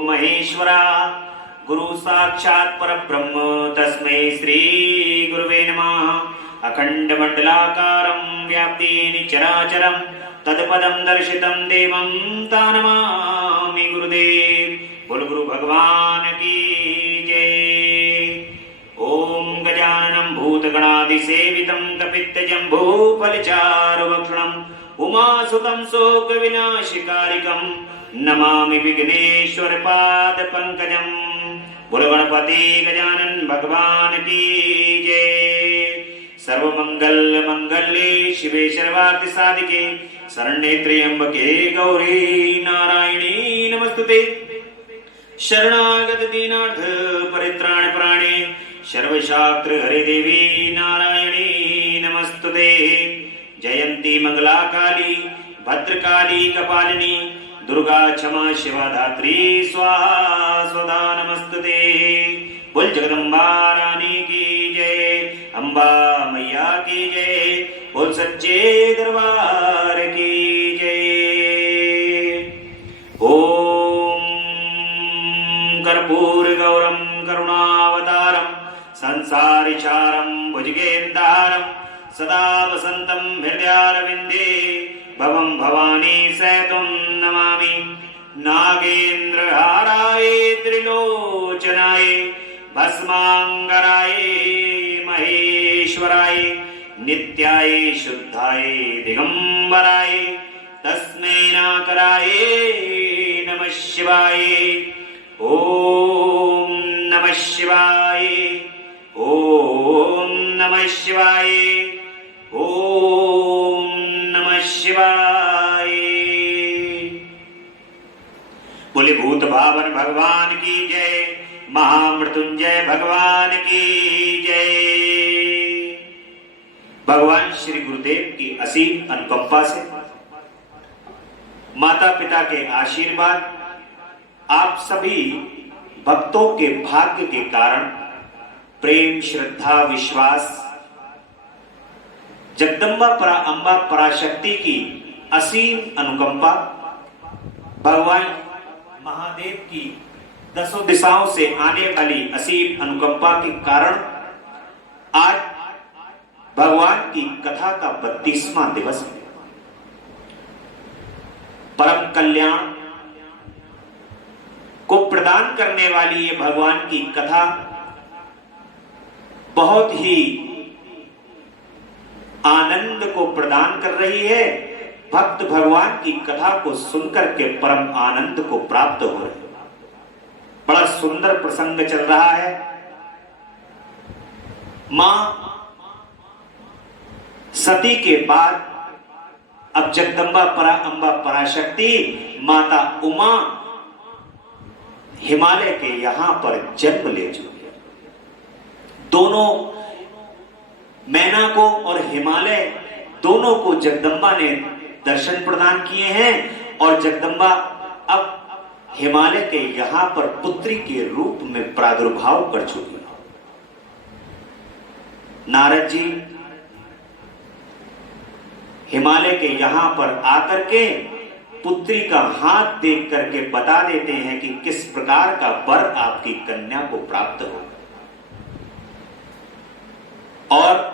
महेश्वरा गुरु साक्षात् परब्रह्म तस्मै श्री गुरुवे नमः। अखंड मंडलाकारं व्याप्तेन चराचरं तत्पदं दर्शितं देवं तानमामि गुरुदेव। बोल गुरु भगवान की जय। ओम गजाननं भूतगणादिसेवितं कपित्तजम्बूफलचारुभक्षणं उमासुतं शोकविनाशकारिकं नमामि विघ्नेश्वर पाद पंकजं। बोल गणपति गजानन भगवान की जय। सर्वमंगल मंगल्ये शिवे सर्वार्थ साधिके शरण्ये त्र्यंबके गौरी नारायणी नमस्तुते। शरणागत दीनार्थ परित्राण प्राणे सर्वशास्त्र हरे देवी नारायणी नमस्तुते। जयंती मंगला काली भद्रकाली कपालिनी दुर्गा क्षमा शिवा धात्री स्वाहा स्वधा नमस्तुते। बोल जगदम्बा रानी की जय, अम्बा मैया की जय, बोल सच्चे दरबार की जय। ओम कर्पूर गौरम करुणावतारम संसारिचारम भुजगेंदारम सदा वसंतम हृदयारविंदे भवं भवानी सैतुं नमामि। नागेंद्रहाराय त्रिलोचनाय भस्मांगराय महेश्वराय नित्याय शुद्धाय दिगंबराय तस्मै नाकराय नमः शिवाय। ओम नमः शिवाय, ओम नमः शिवाय, ओम नमः शिवाय। बोले भूत भावन भगवान की जय, महामृत्युंजय भगवान की जय। भगवान श्री गुरुदेव की असीम अनुकंपा से, माता पिता के आशीर्वाद, आप सभी भक्तों के भाग्य के कारण, प्रेम श्रद्धा विश्वास, जगदम्बा अम्बा पराशक्ति की असीम अनुकंपा, भगवान महादेव की दसों दिशाओं से आने वाली असीम अनुकंपा के कारण आज भगवान की कथा का 32वां दिवस है। परम कल्याण को प्रदान करने वाली ये भगवान की कथा बहुत ही आनंद को प्रदान कर रही है। भक्त भगवान की कथा को सुनकर के परम आनंद को प्राप्त हो रहे हैं। बड़ा सुंदर प्रसंग चल रहा है। मां सती के बाद अब जगदम्बा अम्बा पराशक्ति माता उमा हिमालय के यहां पर जन्म ले चुकी है। दोनों मैना को और हिमालय दोनों को जगदम्बा ने दर्शन प्रदान किए हैं और जगदम्बा अब हिमालय के यहां पर पुत्री के रूप में प्रादुर्भाव कर चुकी है। नारद जी हिमालय के यहां पर आकर के पुत्री का हाथ देख करके बता देते हैं कि किस प्रकार का वर आपकी कन्या को प्राप्त होगा। और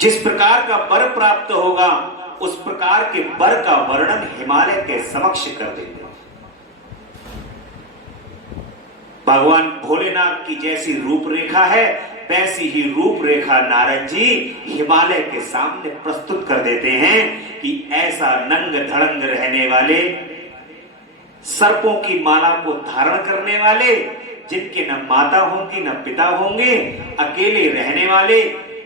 जिस प्रकार का वर प्राप्त होगा उस प्रकार के वर का वर्णन हिमालय के समक्ष कर देते हैं। भगवान भोलेनाथ की जैसी रूपरेखा है वैसी ही रूपरेखा नारद जी हिमालय के सामने प्रस्तुत कर देते हैं कि ऐसा नंग धड़ंग रहने वाले, सर्पों की माला को धारण करने वाले, जिनके न माता होंगी न पिता होंगे, अकेले रहने वाले,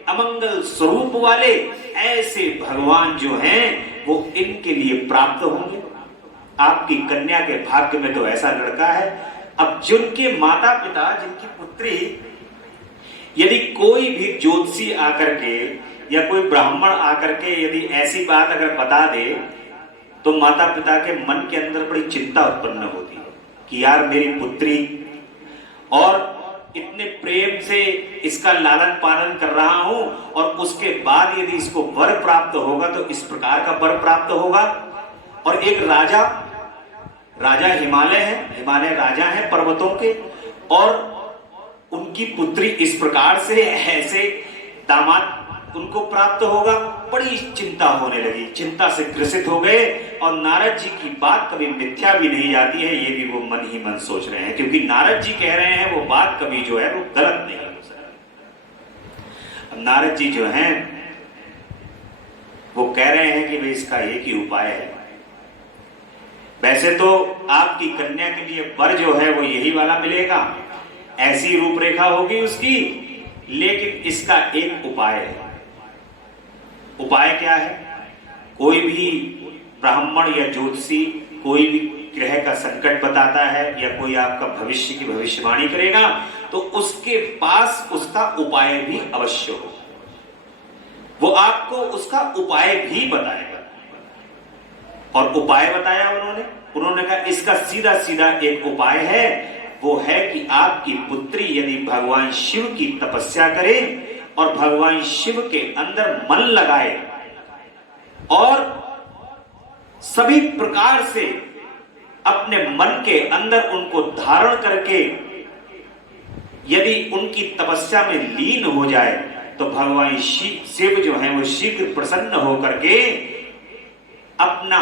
अमंगल स्वरूप वाले, ऐसे भगवान जो हैं वो इनके लिए प्राप्त होंगे। आपकी कन्या के भाग्य में तो ऐसा लड़का है। अब जिनके माता पिता, जिनकी पुत्री, यदि कोई भी ज्योतिषी आकर के या कोई ब्राह्मण आकर के यदि ऐसी बात अगर बता दे तो माता पिता के मन के अंदर बड़ी चिंता उत्पन्न होती है कि यार मेरी पुत्री, और इतने प्रेम से इसका लालन पालन कर रहा हूं और उसके बाद यदि इसको वर प्राप्त होगा तो इस प्रकार का वर प्राप्त होगा। और एक राजा राजा हिमालय है, हिमालय राजा है पर्वतों के, और उनकी पुत्री इस प्रकार से ऐसे दामाद उनको प्राप्त होगा। बड़ी चिंता होने लगी, चिंता से ग्रसित हो गए, और नारद जी की बात कभी मिथ्या भी नहीं जाती है, ये भी वो मन ही मन सोच रहे हैं, क्योंकि नारद जी कह रहे हैं वो बात कभी जो है वो गलत नहीं हो सकती। अब नारद जी जो हैं वो कह रहे हैं कि भाई इसका एक ही उपाय है। वैसे तो आपकी कन्या के लिए वर जो है वो यही वाला मिलेगा, ऐसी रूपरेखा होगी उसकी, लेकिन इसका एक उपाय है। उपाय क्या है? कोई भी ब्राह्मण या ज्योतिषी कोई भी ग्रह का संकट बताता है या कोई आपका भविष्य की भविष्यवाणी करेगा, तो उसके पास उसका उपाय भी अवश्य हो, वो आपको उसका उपाय भी बताएगा। और उपाय बताया उन्होंने कहा इसका सीधा सीधा एक उपाय है, वो है कि आपकी पुत्री यदि भगवान शिव की तपस्या करे और भगवान शिव के अंदर मन लगाए और सभी प्रकार से अपने मन के अंदर उनको धारण करके यदि उनकी तपस्या में लीन हो जाए, तो भगवान शिव जो है वो शीघ्र प्रसन्न होकर के अपना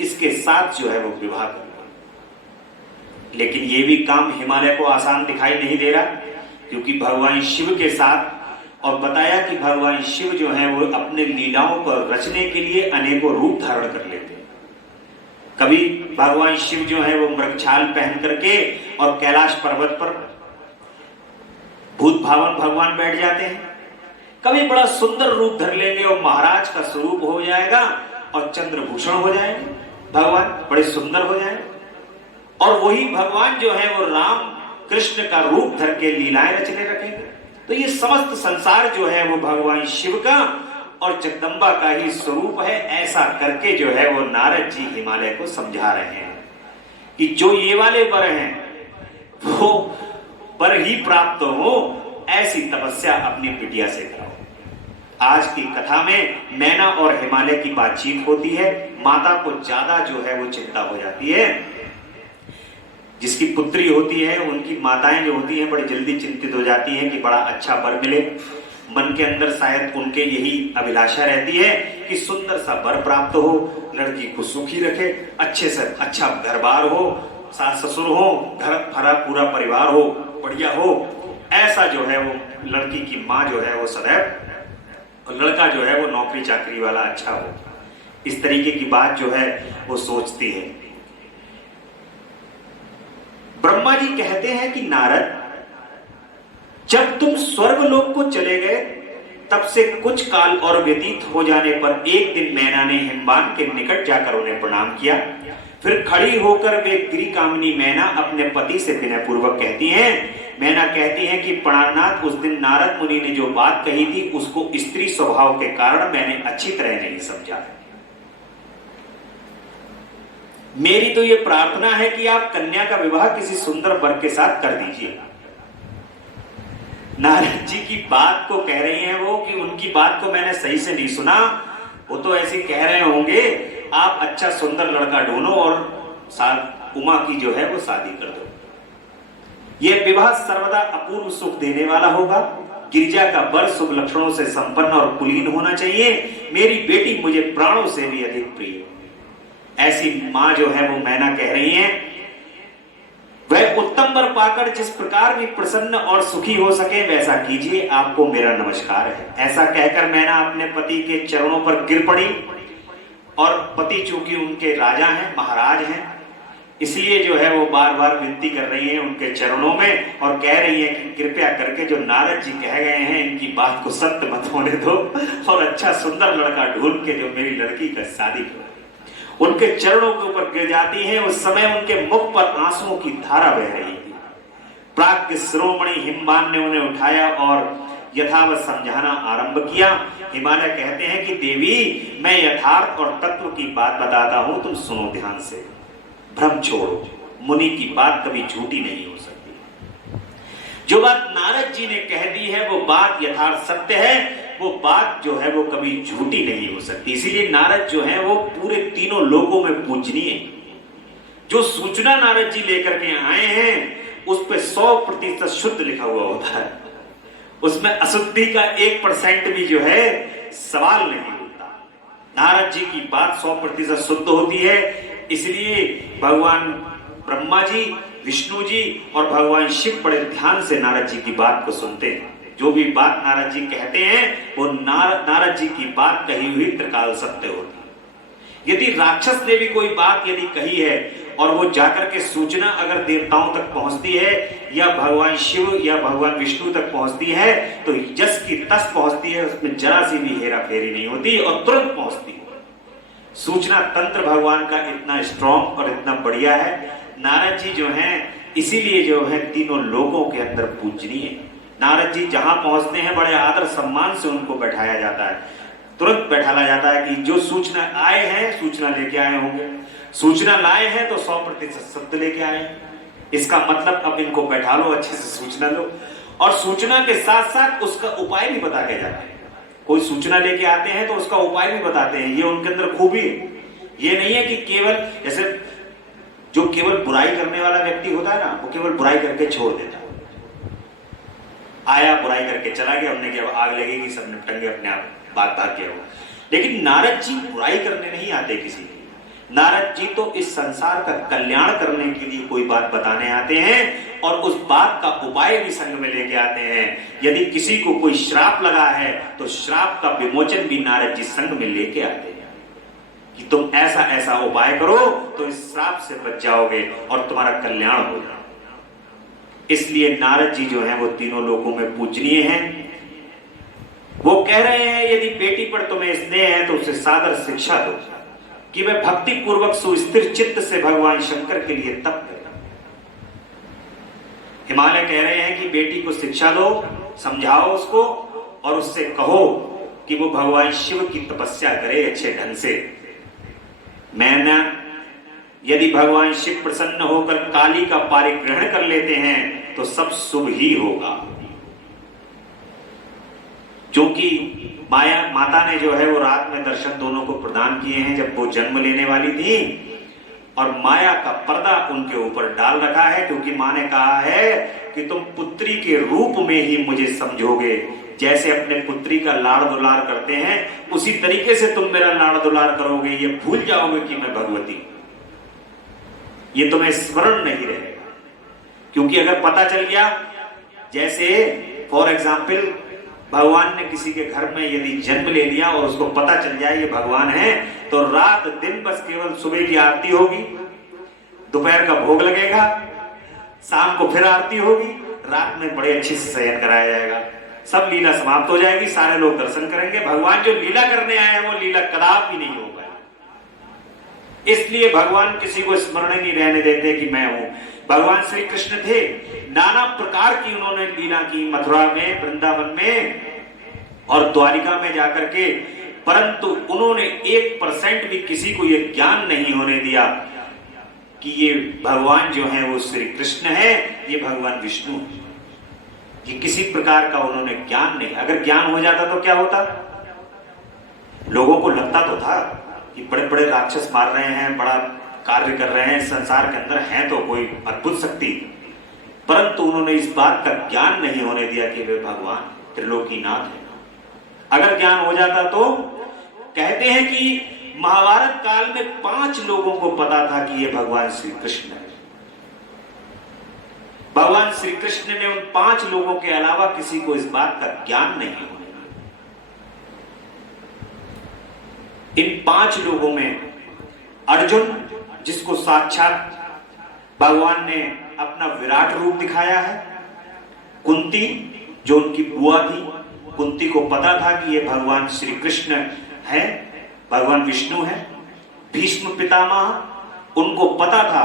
इसके साथ जो है वो विवाह कर। लेकिन ये भी काम हिमालय को आसान दिखाई नहीं दे रहा, क्योंकि भगवान शिव के साथ, और बताया कि भगवान शिव जो है वो अपने लीलाओं को रचने के लिए अनेकों रूप धारण कर लेते हैं। कभी भगवान शिव जो है वो मृगछाल पहन करके और कैलाश पर्वत पर भूत भावन भगवान बैठ जाते हैं, कभी बड़ा सुंदर रूप धर लेंगे और महाराज का स्वरूप हो जाएगा और चंद्रभूषण हो जाएंगे भगवान, बड़े सुंदर हो जाएंगे। और वही भगवान जो है वो राम कृष्ण का रूप धर के लीलाएं रचने रखेंगे। तो ये समस्त संसार जो है वो भगवान शिव का और जगदम्बा का ही स्वरूप है। ऐसा करके जो है वो नारद जी हिमालय को समझा रहे हैं कि जो ये वाले वर हैं वो वर ही प्राप्त हो, ऐसी तपस्या अपनी बिटिया से कराओ। आज की कथा में मैना और हिमालय की बातचीत होती है। माता को ज्यादा जो है वो चिंता हो जाती है, जिसकी पुत्री होती है उनकी माताएं जो होती हैं बड़ी जल्दी चिंतित हो जाती हैं कि बड़ा अच्छा वर मिले। मन के अंदर शायद उनके यही अभिलाषा रहती है कि सुंदर सा वर प्राप्त हो, लड़की को सुखी रखे, अच्छे से अच्छा घर बार हो, सास ससुर हो, घर भरा पूरा परिवार हो, बढ़िया हो। ऐसा जो है वो लड़की की माँ जो है वो सदैव, और लड़का जो है वो नौकरी चाकरी वाला अच्छा हो, इस तरीके की बात जो है वो सोचती है। ब्रह्मा जी कहते हैं कि नारद, जब तुम स्वर्गलोक को चले गए तब से कुछ काल और व्यतीत हो जाने पर एक दिन मैना ने हिमवान के निकट जाकर उन्हें प्रणाम किया। फिर खड़ी होकर वे गिरी कामिनी मैना अपने पति से विनय पूर्वक कहती हैं, मैना कहती हैं कि प्राणनाथ, उस दिन नारद मुनि ने जो बात कही थी उसको स्त्री स्वभाव के कारण मैंने अच्छी तरह नहीं समझा। मेरी तो ये प्रार्थना है कि आप कन्या का विवाह किसी सुंदर वर के साथ कर दीजिए। नारद जी की बात को कह रही हैं वो कि उनकी बात को मैंने सही से नहीं सुना, वो तो ऐसे कह रहे होंगे आप अच्छा सुंदर लड़का ढूंढो और साथ उमा की जो है वो शादी कर दो। यह विवाह सर्वदा अपूर्व सुख देने वाला होगा। गिरिजा का वर शुभ लक्षणों से संपन्न और कुलीन होना चाहिए। मेरी बेटी मुझे प्राणों से भी अधिक प्रिय। ऐसी मां जो है वो मैना कह रही हैं, वह उत्तम वर पाकर जिस प्रकार भी प्रसन्न और सुखी हो सके वैसा कीजिए, आपको मेरा नमस्कार है। ऐसा कहकर मैना अपने पति के चरणों पर गिर पड़ी, और पति चूंकि उनके राजा हैं, महाराज हैं, इसलिए जो है वो बार बार विनती कर रही हैं उनके चरणों में और कह रही हैं कि कृपया करके जो नारद जी कह गए हैं इनकी बात को सत्य मत होने दो और अच्छा सुंदर लड़का ढूंढ के जो मेरी लड़की का शादी करो। उनके चरणों के ऊपर गिर जाती हैं। उस समय उनके मुख पर आंसुओं की धारा बह रही थी। प्राज्ञ शिरोमणि हिमवान ने उन्हें उठाया और यथावत समझाना आरंभ किया। हिमालय कहते हैं कि देवी, मैं यथार्थ और तत्व की बात बताता हूं, तुम सुनो ध्यान से। भ्रम छोड़ो, मुनि की बात कभी झूठी नहीं हो सकती। जो बात नारद जी ने कह दी है वो बात यथार्थ सत्य है, वो बात जो है वो कभी झूठी नहीं हो सकती। इसीलिए नारद जो है वो पूरे तीनों लोकों में पूजनीय। जो सूचना नारद जी लेकर के आए हैं उस पे 100% शुद्ध लिखा हुआ होता है, उसमें अशुद्धि का 1% भी जो है सवाल नहीं होता। नारद जी की बात 100% शुद्ध होती है, इसलिए भगवान ब्रह्मा जी, विष्णु जी और भगवान शिव बड़े ध्यान से नारद जी की बात को सुनते हैं। जो भी बात नारद जी कहते हैं वो नारद जी की बात कही हुई त्रिकाल सत्य होती है। यदि राक्षस ने भी कोई बात यदि कही है और वो जाकर के सूचना अगर देवताओं तक पहुंचती है या भगवान शिव या भगवान विष्णु तक पहुंचती है तो जस की तस पहुंचती है, उसमें जरा सी भी हेरा फेरी नहीं होती और तुरंत पहुंचती है। सूचना तंत्र भगवान का इतना स्ट्रॉन्ग और इतना बढ़िया है। नारद जी जो हैं इसीलिए जो है तीनों लोगों के अंदर पूजनीय है। नारद जी जहां पहुंचते हैं बड़े आदर सम्मान से उनको बैठाया जाता है, तुरंत बैठाला जाता है कि जो सूचना आए हैं सूचना लेके आए होंगे, सूचना लाए हैं तो 100% सत्य लेके आए। इसका मतलब अब इनको बैठा लो, अच्छे से सूचना लो, और सूचना के साथ साथ उसका उपाय भी बता के जाते हैं। कोई सूचना लेके आते हैं तो उसका उपाय भी बताते हैं, ये उनके अंदर खूबी है। ये नहीं है कि केवल जैसे जो केवल बुराई करने वाला व्यक्ति होता है ना, वो केवल बुराई करके छोड़ देता है। आया बुराई करके चला गया, हमने क्या आग लगेगी, सब निपटेंगे अपने आप, बात भाग गया होगा। लेकिन नारद जी बुराई करने नहीं आते किसी की। नारद जी तो इस संसार का कल्याण करने के लिए कोई बात बताने आते हैं और उस बात का उपाय भी संग में लेके आते हैं। यदि किसी को कोई श्राप लगा है तो श्राप का विमोचन भी नारद जी संग में लेके आते हैं कि तुम ऐसा ऐसा उपाय करो तो इस श्राप से बच जाओगे और तुम्हारा कल्याण होगा। इसलिए नारद जी जो हैं वो तीनों लोगों में पूजनीय हैं। वो कह रहे हैं यदि बेटी पर तुम्हें स्नेह है तो उसे सादर शिक्षा दो कि वह भक्ति पूर्वक सुस्थिर चित्त से भगवान शंकर के लिए तप करे। हिमालय कह रहे हैं कि बेटी को शिक्षा दो, समझाओ उसको और उससे कहो कि वो भगवान शिव की तपस्या करे अच्छे ढंग से। मैंने यदि भगवान शिव प्रसन्न होकर काली का पारिग्रहण कर लेते हैं तो सब शुभ ही होगा। क्योंकि माता ने जो है वो रात में दर्शन दोनों को प्रदान किए हैं जब वो जन्म लेने वाली थी, और माया का पर्दा उनके ऊपर डाल रखा है, क्योंकि माँ ने कहा है कि तुम पुत्री के रूप में ही मुझे समझोगे। जैसे अपने पुत्री का लाड़ दुलार करते हैं उसी तरीके से तुम मेरा लाड़ दुलार करोगे। ये भूल जाओगे कि मैं भगवती, ये तुम्हें स्मरण नहीं रहेगा। क्योंकि अगर पता चल गया, जैसे फॉर एग्जाम्पल भगवान ने किसी के घर में यदि जन्म ले लिया और उसको पता चल जाए ये भगवान है, तो रात दिन बस केवल सुबह की आरती होगी, दोपहर का भोग लगेगा, शाम को फिर आरती होगी, रात में बड़े अच्छे से शयन कराया जाएगा, सब लीला समाप्त हो जाएगी, सारे लोग दर्शन करेंगे। भगवान जो लीला करने आए हैं वो लीला कदापि नहीं होगा। इसलिए भगवान किसी को स्मरण नहीं रहने देते कि मैं हूं। भगवान श्री कृष्ण थे, नाना प्रकार की उन्होंने लीला की मथुरा में, वृंदावन में और द्वारिका में जाकर के, परंतु उन्होंने 1% भी किसी को यह ज्ञान नहीं होने दिया कि ये भगवान जो है वो श्री कृष्ण है, ये भगवान विष्णु है। ये किसी प्रकार का उन्होंने ज्ञान नहीं। अगर ज्ञान हो जाता तो क्या होता? लोगों को लगता तो था कि बड़े बड़े राक्षस मार रहे हैं, बड़ा कार्य कर रहे हैं, संसार के अंदर हैं तो कोई अद्भुत शक्ति, परंतु उन्होंने इस बात का ज्ञान नहीं होने दिया कि वे भगवान त्रिलोकीनाथ है। अगर ज्ञान हो जाता तो कहते हैं कि महाभारत काल में 5 लोगों को पता था कि ये भगवान श्री कृष्ण है। भगवान श्री कृष्ण ने उन 5 लोगों के अलावा किसी को इस बात का ज्ञान नहीं होने दिया। इन 5 लोगों में अर्जुन, जिसको साक्षात भगवान ने अपना विराट रूप दिखाया है, कुंती जो उनकी बुआ थी, कुंती को पता था कि ये भगवान श्री कृष्ण है, भगवान विष्णु है। भीष्म पितामह, उनको पता था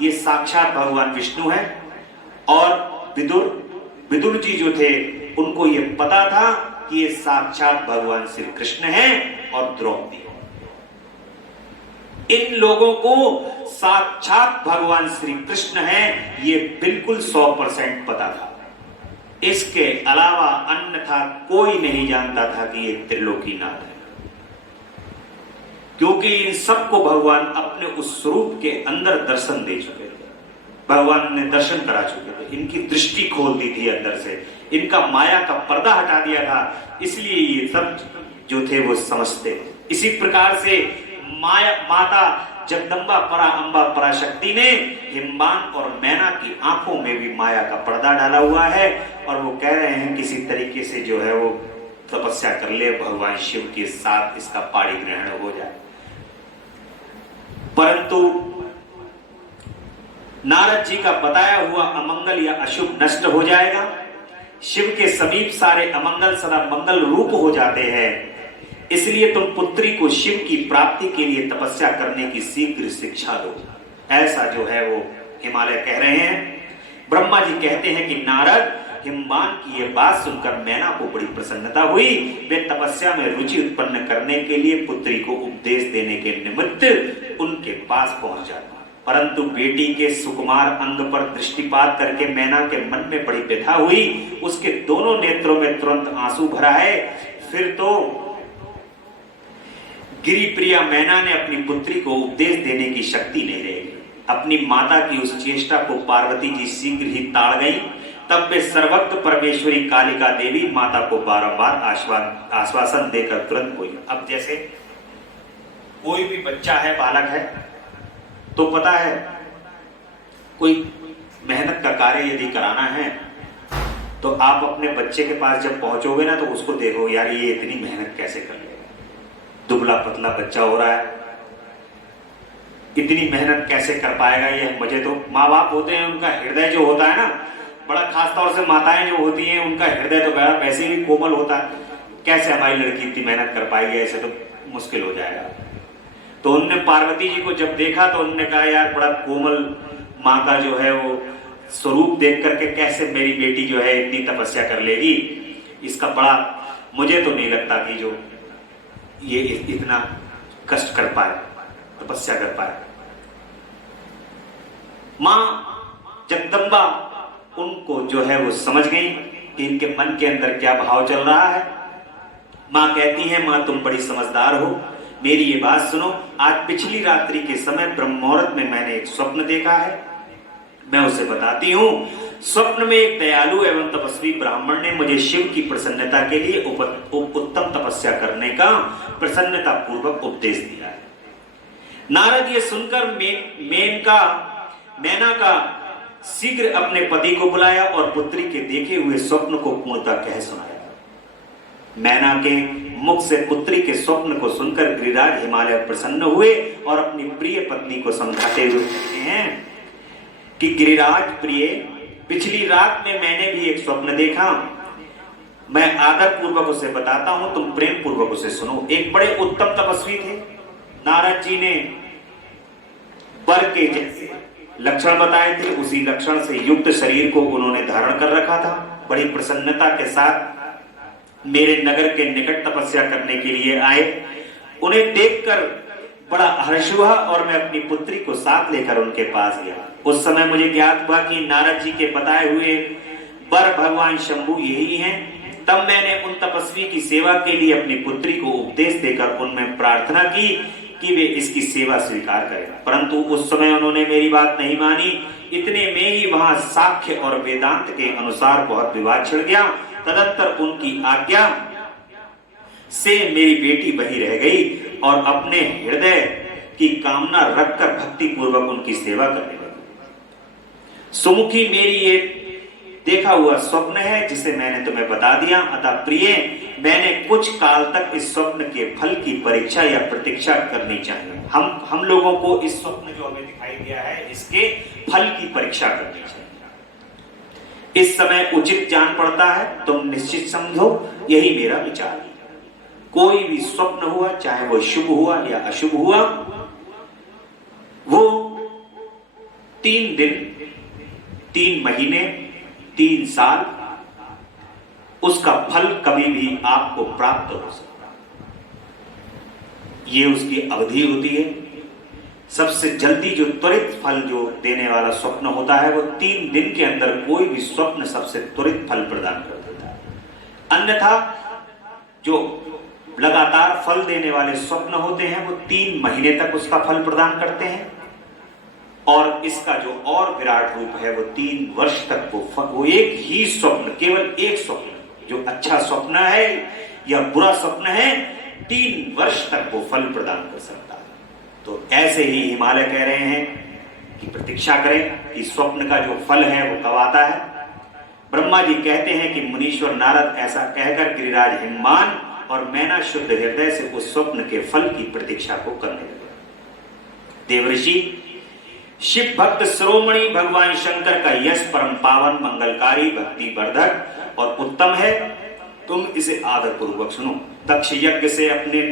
ये साक्षात भगवान विष्णु है। और विदुर जी जो थे, उनको ये पता था कि ये साक्षात भगवान श्री कृष्ण है। और द्रौपदी, इन लोगों को साक्षात भगवान श्री कृष्ण है ये बिल्कुल 100% पता था। इसके अलावा अन्यथा कोई नहीं जानता था कि ये त्रिलोकीनाथ है। क्योंकि इन सबको भगवान अपने उस स्वरूप के अंदर दर्शन दे चुके थे, भगवान ने दर्शन करा चुके थे, इनकी दृष्टि खोल दी थी अंदर से, इनका माया का पर्दा हटा दिया था, इसलिए ये सब जो थे वो समझते। इसी प्रकार से माया माता जगदम्बा परा अम्बा पराशक्ति ने हिमवान और मैना की आंखों में भी माया का पर्दा डाला हुआ है, और वो कह रहे हैं किसी तरीके से जो है वो तपस्या कर ले, भगवान शिव के साथ इसका पाणी ग्रहण हो जाए। परंतु नारद जी का बताया हुआ अमंगल या अशुभ नष्ट हो जाएगा, शिव के समीप सारे अमंगल सदा मंगल रूप हो जाते हैं, इसलिए तुम पुत्री को शिव की प्राप्ति के लिए तपस्या करने की शीघ्र शिक्षा दो। ऐसा जो है वो हिमालय कह रहे हैं। ब्रह्मा जी कहते हैं कि नारद, हिमवान की ये बात सुनकर मैना को बड़ी प्रसन्नता हुई, वे तपस्या में रुचि उत्पन्न करने के लिए पुत्री को उपदेश देने के निमित्त उनके पास पहुंच जाता। परंतु बेटी के सुकुमार अंग पर दृष्टिपात करके मैना के मन में बड़ी व्यथा हुई, उसके दोनों नेत्रों में तुरंत आंसू भरा है। फिर तो गिरी प्रिया मैना ने अपनी पुत्री को उपदेश देने की शक्ति नहीं रहेगी। अपनी माता की उस चेष्टा को पार्वती जी शीघ्र ही ताड़ गई। तब वे सर्वज्ञ परमेश्वरी कालिका देवी माता को बारंबार आश्वासन देकर तुरंत हुई। अब जैसे कोई भी बच्चा है, बालक है, तो पता है कोई मेहनत का कार्य यदि कराना है तो आप अपने बच्चे के पास जब पहुंचोगे ना तो उसको देखो, यार ये इतनी मेहनत कैसे कर लेगा, दुबला पतला बच्चा हो रहा है, इतनी मेहनत कैसे कर पाएगा ये। मुझे तो माँ बाप होते हैं, उनका हृदय जो होता है ना, बड़ा खास तौर से माताएं जो होती हैं उनका हृदय तो बड़ा वैसे भी कोमल होता है, कैसे हमारी लड़की इतनी मेहनत कर पाएगी, ऐसे तो मुश्किल हो जाएगा। तो उनने पार्वती जी को जब देखा तो उन्होंने कहा, यार बड़ा कोमल माँ का जो है वो स्वरूप देख करके कैसे मेरी बेटी जो है इतनी तपस्या कर लेगी, इसका बड़ा, मुझे तो नहीं लगता कि जो ये इतना कष्ट कर पाए, तपस्या कर पाए। मां जगदम्बा उनको जो है वो समझ गई कि इनके मन के अंदर क्या भाव चल रहा है। मां कहती है, मां तुम बड़ी समझदार हो, मेरी ये बात सुनो। आज पिछली रात्रि के समय ब्रह्म मुहूर्त में मैंने एक स्वप्न देखा है, मैं उसे बताती हूँ। स्वप्न में एक दयालु एवं तपस्वी ब्राह्मण ने मुझे शिव की प्रसन्नता के लिए उत्तम तपस्या करने का प्रसन्नता पूर्वक उपदेश दिया है। नारद ये सुनकर मैना का शीघ्र अपने पति को बुलाया और पुत्री के देखे हुए स्वप्न को पूर्णतः कह सुनाया। मैना के मुख से पुत्री के स्वप्न को सुनकर गिरिराज हिमालय प्रसन्न हुए और अपनी प्रिय पत्नी को समझाते हुए कहते हैं कि गिरिराज प्रिय, पिछली रात में मैंने भी एक स्वप्न देखा, मैं आदर पूर्वक उसे बताता हूं, तुम प्रेम पूर्वक उसे सुनो। एक बड़े उत्तम तपस्वी थे, नारद जी ने वर के जैसे लक्षण बताए थे, उसी लक्षण से युक्त शरीर को उन्होंने धारण कर रखा था। बड़ी प्रसन्नता के साथ मेरे नगर के निकट तपस्या करने के लिए आए। उन्हें देखकर बड़ा हर्ष हुआ और मैं अपनी पुत्री को साथ लेकर उनके पास गया। उस समय मुझे ज्ञात हुआ कि नारद जी के बताए हुए वर भगवान शंभु यही हैं। तब मैंने उन तपस्वी की सेवा के लिए अपनी पुत्री को उपदेश देकर उनमें प्रार्थना की कि वे इसकी सेवा स्वीकार करें, परंतु उस समय उन्होंने मेरी बात नहीं मानी। इतने में ही वहां साख्य और वेदांत के अनुसार बहुत विवाद छिड़ गया। तदंतर उनकी आज्ञा से मेरी बेटी वही रह गई और अपने हृदय की कामना रखकर भक्ति पूर्वक उनकी सेवा करने लगी। सुमुखी मेरी ये देखा हुआ स्वप्न है जिसे मैंने तुम्हें बता दिया। अतः प्रिय, मैंने कुछ काल तक इस स्वप्न के फल की परीक्षा या प्रतीक्षा करनी चाहिए। हम लोगों को इस स्वप्न जो हमें दिखाई दिया है इसके फल की परीक्षा करनी चाहिए। इस समय उचित जान पड़ता है, तुम निश्चित समझो, यही मेरा विचार है। कोई भी स्वप्न हुआ, चाहे वो शुभ हुआ या अशुभ हुआ, वो 3 दिन, 3 महीने, 3 साल उसका फल कभी भी आपको प्राप्त हो सकता, ये उसकी अवधि होती है। सबसे जल्दी जो त्वरित फल जो देने वाला स्वप्न होता है वो 3 दिन के अंदर कोई भी स्वप्न सबसे त्वरित फल प्रदान कर देता है। अन्यथा जो लगातार फल देने वाले स्वप्न होते हैं वो 3 महीने तक उसका फल प्रदान करते हैं, और इसका जो और विराट रूप है वो 3 वर्ष तक वो एक ही स्वप्न, केवल एक स्वप्न, जो अच्छा स्वप्न है या बुरा स्वप्न है, 3 वर्ष तक वो फल प्रदान कर सकता है। तो ऐसे ही हिमालय कह रहे हैं कि प्रतीक्षा करें कि स्वप्न का जो फल है वो कब आता है। ब्रह्मा जी कहते हैं कि मुनीश्वर नारद ऐसा कहकर गिरिराज हिममान और मैना शुद्ध हृदय से उस स्वप्न के फल की प्रतीक्षा को करने लगे। देवऋषि शिव भक्त शिरोमणि भगवान शंकर का यश परम पावन, मंगलकारी, भक्ति वर्धक और उत्तम है, तुम इसे आदर पूर्वक सुनो। दक्ष यज्ञ से अपने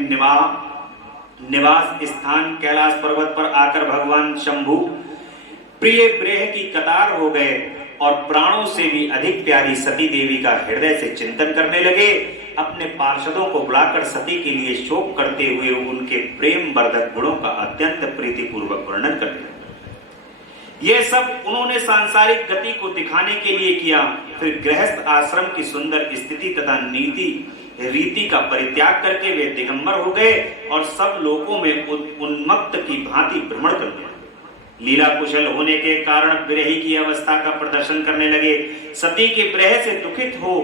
निवास स्थान कैलाश पर्वत पर आकर भगवान शंभु प्रिय ब्रेह की कतार हो गए और प्राणों से भी अधिक प्यारी सती देवी का हृदय से चिंतन करने लगे। अपने पार्षदों को बुलाकर सती के लिए शोक करते हुए उनके प्रेम वर्धक गुणों का अत्यंत प्रीतिपूर्वक वर्णन करने लगे। यह सब उन्होंने सांसारिक गति को दिखाने के लिए किया। फिर गृहस्थ आश्रम की सुंदर स्थिति तथा नीति रीति का परित्याग करके वे दिगंबर हो गए और सब लोकों में उन्मत्त की भांति भ्रमण करने लगे। लीला कुशल होने के कारण विरही की अवस्था का प्रदर्शन करने लगे। सती के विरह से दुखित हो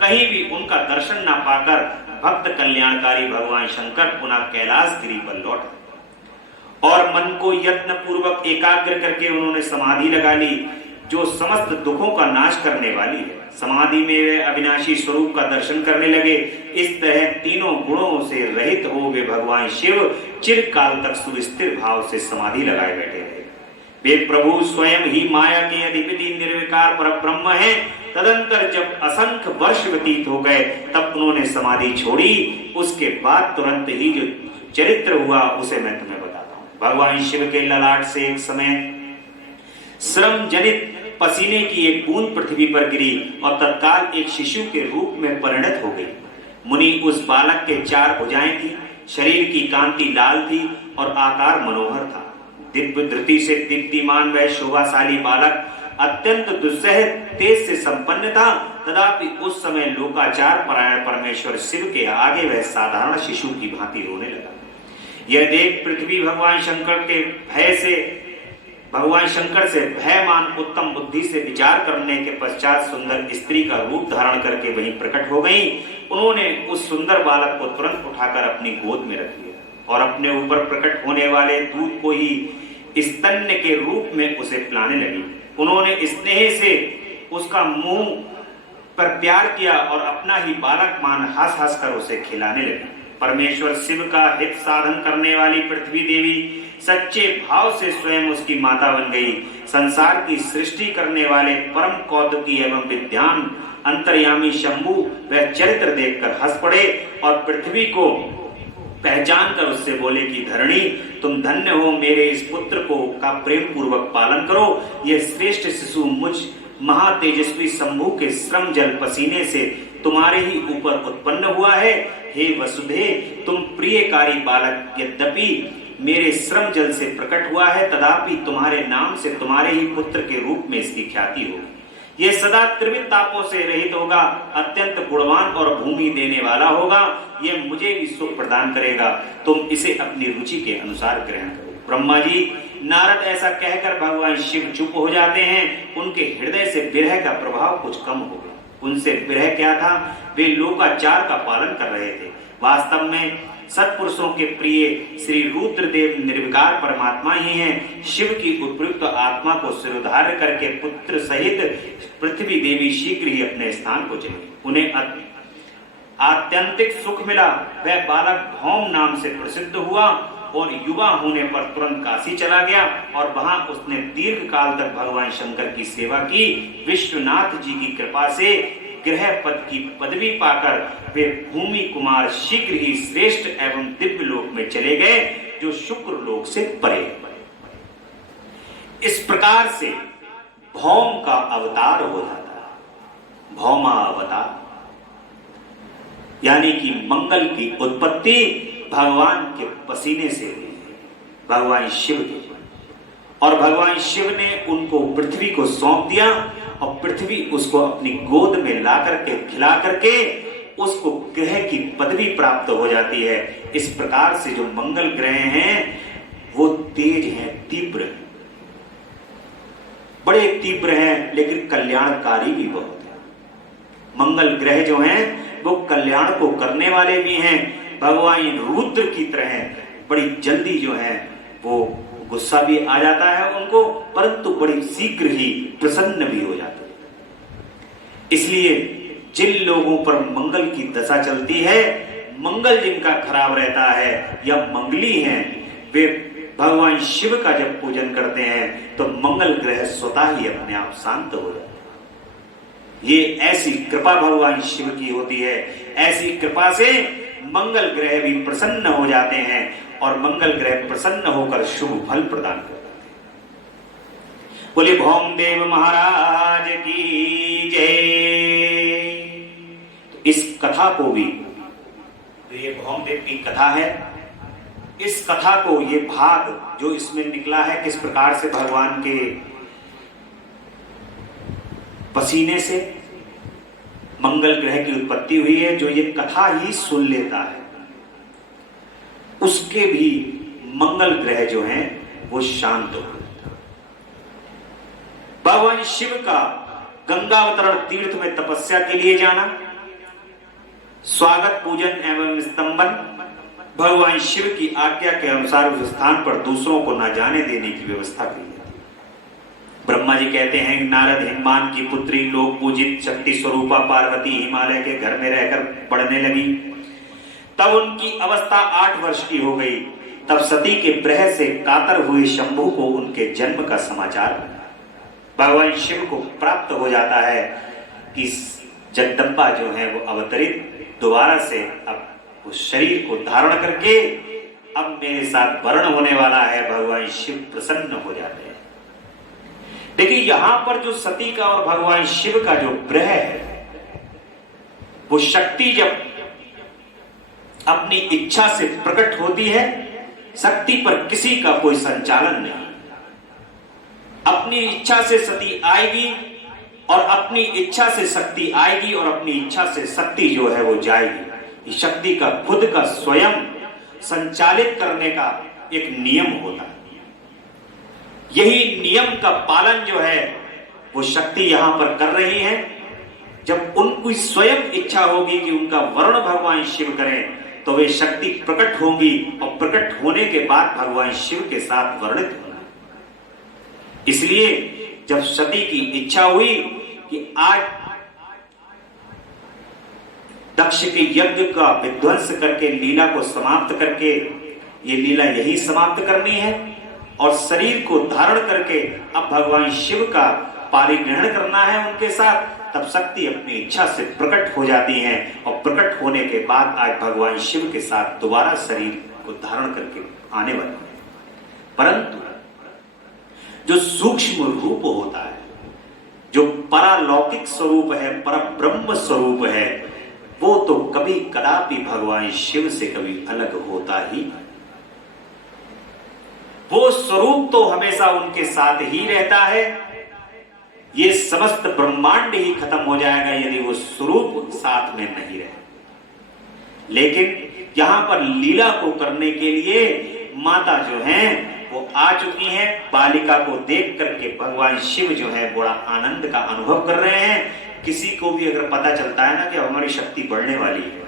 कहीं भी उनका दर्शन न पाकर भक्त कल्याणकारी भगवान शंकर पुनः कैलाश गिरी पर लौट और मन को यत्न पूर्वक एकाग्र करके उन्होंने समाधि लगा ली, जो समस्त दुखों का नाश करने वाली है। समाधि में वे अविनाशी स्वरूप का दर्शन करने लगे। इस तरह तीनों गुणों से रहित हो वे भगवान शिव चिरकाल तक सुस्थिर भाव से समाधि लगाए बैठे रहे। वे प्रभु स्वयं ही माया के अधिपति निर्विकार पर ब्रह्म हैं। तदंतर जब असंख्य वर्ष व्यतीत हो गए तब उन्होंने समाधि छोड़ी। उसके बाद तुरंत ही जो चरित्र हुआ उसे मैं तुम्हें बताता हूँ। भगवान शिव के ललाट से एक समय श्रम जनित पसीने की एक बूंद पृथ्वी पर गिरी और तत्काल एक शिशु के रूप में परिणत हो गई। मुनि उस बालक के 4 भुजाएं थी, शरीर की कांति लाल थी और आकार मनोहर था। दिव्य धृति से दीप्तिमान वह शोभाशाली बालक अत्यंत दुस्सह तेज से संपन्न था। तथापि उस समय लोकाचार परायण परमेश्वर शिव के आगे वह साधारण शिशु की भांति रोने लगा। यह देख पृथ्वी भगवान शंकर से भयमान उत्तम बुद्धि से विचार करने के पश्चात सुंदर स्त्री का रूप धारण करके वहीं प्रकट हो गई। उन्होंने उस सुंदर बालक को तुरंत उठाकर अपनी गोद में रख लिया और अपने ऊपर प्रकट होने वाले दूध को ही स्तन्य के रूप में उसे पिलाने लगी। उन्होंने स्नेह से उसका मुंह पर प्यार किया और अपना ही बालक मान हंस हंस कर उसे खिलाने लगी। परमेश्वर शिव का हित साधन करने वाली पृथ्वी देवी सच्चे भाव से स्वयं उसकी माता बन गई। संसार की सृष्टि करने वाले परम कौतुकी एवं विद्वान अंतर्यामी शंभु वह चरित्र देखकर हंस पड़े और पृथ्वी को पहचान कर उससे बोले कि धरणी तुम धन्य हो, मेरे इस पुत्र को का प्रेम पूर्वक पालन करो। यह श्रेष्ठ शिशु मुझ महातेजस्वी शंभु के श्रम जल पसीने से तुम्हारे ही ऊपर उत्पन्न हुआ है। हे वसुधे, तुम प्रियकारी बालक यद्यपि मेरे श्रम जल से प्रकट हुआ है, तथापि तुम्हारे नाम से तुम्हारे ही पुत्र के रूप में इसकी ख्याति होगी। यह सदा त्रिविध तापों से रहित होगा, अत्यंत गुणवान और भूमि देने वाला होगा। यह मुझे भी सुख प्रदान करेगा। तुम इसे अपनी रुचि के अनुसार ग्रहण करो। ब्रह्मा जी नारद ऐसा कहकर भगवान शिव चुप हो जाते हैं। उनके हृदय से विरह का प्रभाव कुछ कम हो गया। उनसे विरह क्या था, वे लोकाचार का पालन कर रहे थे। वास्तव में सत्पुरुषों के प्रिय श्री रुद्रदेव निर्विकार परमात्मा ही हैं। शिव की उपयुक्त आत्मा को सिरोधार्य करके पुत्र सहित पृथ्वी देवी शीघ्र ही अपने स्थान को चली। उन्हें आत्यंतिक सुख मिला। वह बालक भौम नाम से प्रसिद्ध हुआ और युवा होने पर तुरंत काशी चला गया और वहां उसने दीर्घ काल तक भगवान शंकर की सेवा की। विश्वनाथ जी की कृपा से ग्रह पद की पदवी पाकर वे भूमि कुमार शीघ्र ही श्रेष्ठ एवं दिव्य लोक में चले गए, जो शुक्र लोक से परे। इस प्रकार से भौम का अवतार हो जाता। भौमा अवतार यानी कि मंगल की उत्पत्ति भगवान के पसीने से हुई है, भगवान शिव के। और भगवान शिव ने उनको पृथ्वी को सौंप दिया और पृथ्वी उसको अपनी गोद में ला करके खिला करके उसको ग्रह की पदवी प्राप्त हो जाती है। इस प्रकार से जो मंगल ग्रह हैं वो तेज हैं, तीव्र हैं, बड़े तीव्र हैं, लेकिन कल्याणकारी भी बहुत है। मंगल ग्रह जो हैं वो कल्याण को करने वाले भी हैं। भगवान रुद्र की तरह बड़ी जल्दी जो है वो गुस्सा भी आ जाता है उनको, परंतु बड़ी शीघ्र ही प्रसन्न भी हो जाते हैं। इसलिए जिन लोगों पर मंगल की दशा चलती है, मंगल जिनका खराब रहता है या मंगली हैं, वे भगवान शिव का जब पूजन करते हैं तो मंगल ग्रह स्वतः ही अपने आप शांत हो जाते हैं। ये ऐसी कृपा भगवान शिव की होती है। ऐसी कृपा से मंगल ग्रह भी प्रसन्न हो जाते हैं और मंगल ग्रह प्रसन्न होकर शुभ फल प्रदान करते हैं। बोले भौमदेव महाराज की जय। तो इस कथा को भी, तो ये भौमदेव की कथा है, इस कथा को, ये भाग जो इसमें निकला है, किस प्रकार से भगवान के पसीने से मंगल ग्रह की उत्पत्ति हुई है, जो ये कथा ही सुन लेता है उसके भी मंगल ग्रह जो हैं वो शांत हो जाता है। भगवान शिव का गंगावतरण तीर्थ में तपस्या के लिए जाना, स्वागत पूजन एवं स्तंभन भगवान शिव की आज्ञा के अनुसार उस स्थान पर दूसरों को न जाने देने की व्यवस्था की जाती है। ब्रह्मा जी कहते हैं, नारद हिमान की पुत्री लोक पूजित शक्ति स्वरूपा पार्वती हिमालय के घर में रहकर पढ़ने लगी। तब उनकी अवस्था 8 वर्ष की हो गई। तब सती के प्रह से कातर हुए शंभु को उनके जन्म का समाचार भगवान शिव को प्राप्त हो जाता है कि जगदम्बा जो है वो अवतरित दोबारा से अब उस शरीर को धारण करके अब मेरे साथ वर्ण होने वाला है। भगवान शिव प्रसन्न हो जाते हैं। देखिए यहां पर जो सती का और भगवान शिव का जो प्रह है, वो शक्ति जब अपनी इच्छा से प्रकट होती है, शक्ति पर किसी का कोई संचालन नहीं। अपनी इच्छा से सती आएगी और अपनी इच्छा से शक्ति आएगी और अपनी इच्छा से शक्ति जो है वो जाएगी। शक्ति का खुद का स्वयं संचालित करने का एक नियम होता है। यही नियम का पालन जो है वो शक्ति यहां पर कर रही है। जब उनकी स्वयं इच्छा होगी कि उनका वर्ण भगवान शिव करें, तो वे शक्ति प्रकट होंगी और प्रकट होने के बाद भगवान शिव के साथ वर्णित होंगी। इसलिए जब सती की इच्छा हुई कि आज दक्ष के यज्ञ का विध्वंस करके लीला को समाप्त करके, ये लीला यही समाप्त करनी है और शरीर को धारण करके अब भगवान शिव का पारिग्रहण करना है उनके साथ, तब शक्ति अपनी इच्छा से प्रकट हो जाती हैं और प्रकट होने के बाद आज भगवान शिव के साथ दोबारा शरीर को धारण करके आने वाली है। परंतु जो सूक्ष्म रूप होता है, जो परालौकिक स्वरूप है, पर ब्रह्म स्वरूप है, वो तो कभी कदापि भगवान शिव से कभी अलग होता ही नहीं। वो स्वरूप तो हमेशा उनके साथ ही रहता है। ये समस्त ब्रह्मांड ही खत्म हो जाएगा यदि वो स्वरूप साथ में नहीं रहे। लेकिन यहां पर लीला को करने के लिए माता जो है वो आ चुकी हैं। बालिका को देख करके भगवान शिव जो है बड़ा आनंद का अनुभव कर रहे हैं। किसी को भी अगर पता चलता है ना कि हमारी शक्ति बढ़ने वाली है,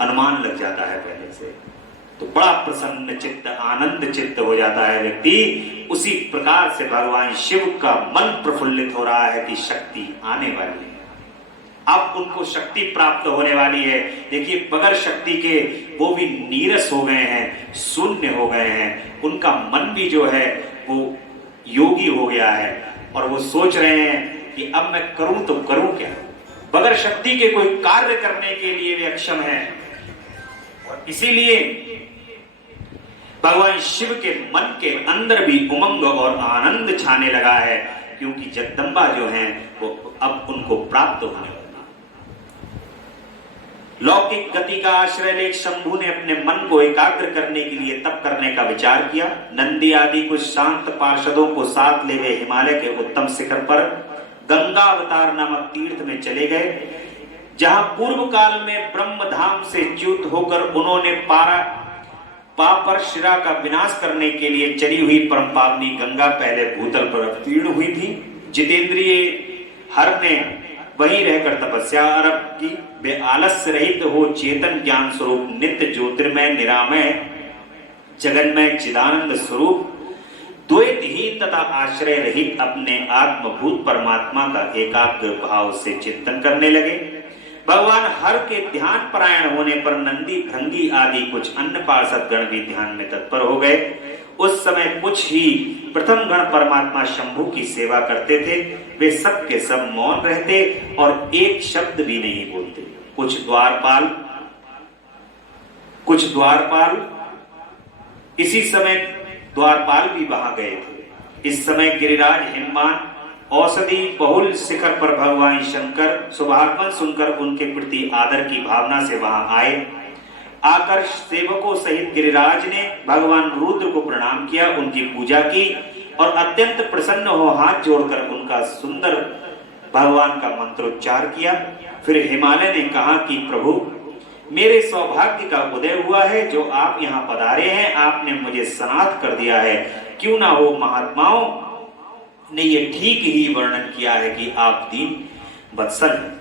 अनुमान लग जाता है पहले से, तो बड़ा प्रसन्न चित्त, आनंद चित्त हो जाता है व्यक्ति। उसी प्रकार से भगवान शिव का मन प्रफुल्लित हो रहा है कि शक्ति आने वाली है, अब उनको शक्ति प्राप्त होने वाली है। देखिए बगैर शक्ति के वो भी नीरस हो गए हैं, शून्य हो गए हैं। उनका मन भी जो है वो योगी हो गया है और वो सोच रहे हैं कि अब मैं करूं तो करूं क्या। बगैर शक्ति के कोई कार्य करने के लिए वे अक्षम है और इसीलिए भगवान शिव के मन के अंदर भी उमंग और आनंद छाने लगा है, क्योंकि जगदम्बा जो है वो अब उनको प्राप्त होने वाली। लौकिक गति का आश्रय ले शंभु ने अपने मन को एकाग्र करने के लिए तप करने का विचार किया। नंदी आदि कुछ शांत पार्षदों को साथ ले वे हिमालय के उत्तम शिखर पर गंगा अवतार नामक तीर्थ में चले गए। जहां पूर्व काल में ब्रह्म धाम से च्युत होकर उन्होंने पापर शिरा का विनाश करने के लिए चली हुई परम पावनी गंगा पहले भूतल पर अवतीर्ण हुई थी। जितेंद्रिय हर ने वहीं रहकर तपस्या आरंभ की। वे आलस्य रहित हो चेतन ज्ञान स्वरूप नित्य ज्योतिर्मय निरामय जगन्मय चिदानंद स्वरूप द्वैतहीन तथा आश्रय रहित अपने आत्मभूत परमात्मा का एकाग्र भाव से चिंतन करने लगे। भगवान हर के ध्यान परायण होने पर नंदी भृंगी आदि कुछ अन्य पार्षद गण भी ध्यान में तत्पर हो गए। उस समय कुछ ही प्रथम गण परमात्मा शंभु की सेवा करते थे। वे सब के सब मौन रहते और एक शब्द भी नहीं बोलते। कुछ द्वारपाल इसी समय द्वारपाल भी वहां गए थे। इस समय गिरिराज हिमवान औषधि बहुल शिखर पर भगवान शंकर शुभागमन सुनकर उनके प्रति आदर की भावना से वहां आए। आकर सेवकों सहित गिरिराज ने भगवान रुद्र को प्रणाम किया, उनकी पूजा की और अत्यंत प्रसन्न हो हाथ जोड़कर उनका सुंदर भगवान का मंत्रोच्चार किया। फिर हिमालय ने कहा कि प्रभु, मेरे सौभाग्य का उदय हुआ है जो आप यहाँ पधारे हैं। आपने मुझे सनाथ कर दिया है। क्यों ना हो महात्माओं ने ये ठीक ही वर्णन किया है कि आप दीन वत्सल हैं।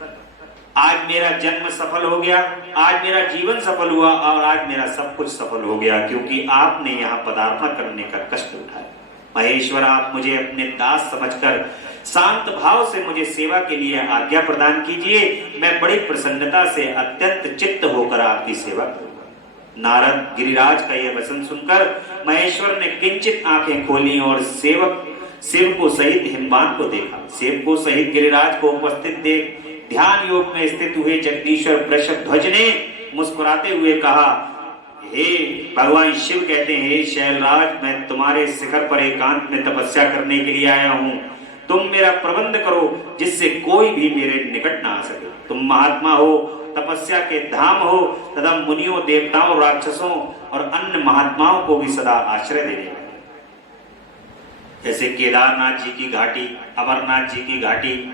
आज मेरा जन्म सफल हो गया, आज मेरा जीवन सफल हुआ और आज मेरा सब कुछ सफल हो गया क्योंकि आपने यहाँ पदार्पण करने का कष्ट उठाया। महेश्वर, आप मुझे अपने दास समझकर शांत भाव से मुझे सेवा के लिए आज्ञा प्रदान कीजिए। मैं बड़ी प्रसन्नता से अत्यंत चित्त होकर आपकी सेवा करूंगा। नारद गिरिराज का यह वचन सुनकर महेश्वर ने किंचित आंखें खोली और सेवकों सहित हिमवान को देखा। सेवकों सहित गिरिराज को उपस्थित देख ध्यान योग में स्थित हुए जगदीश्वर वृषभध्वज ने मुस्कुराते हुए कहा, हे भगवान शिव कहते हैं, हे शैलराज, मैं तुम्हारे शिखर पर एकांत में तपस्या करने के लिए आया हूँ। तुम मेरा प्रबंध करो जिससे कोई भी मेरे निकट ना आ सके। तुम महात्मा हो, तपस्या के धाम हो तथा मुनियों देवताओं राक्षसों और अन्य महात्माओं को भी सदा आश्रय देने वाले। जैसे केदारनाथ जी की घाटी, अमरनाथ जी की घाटी,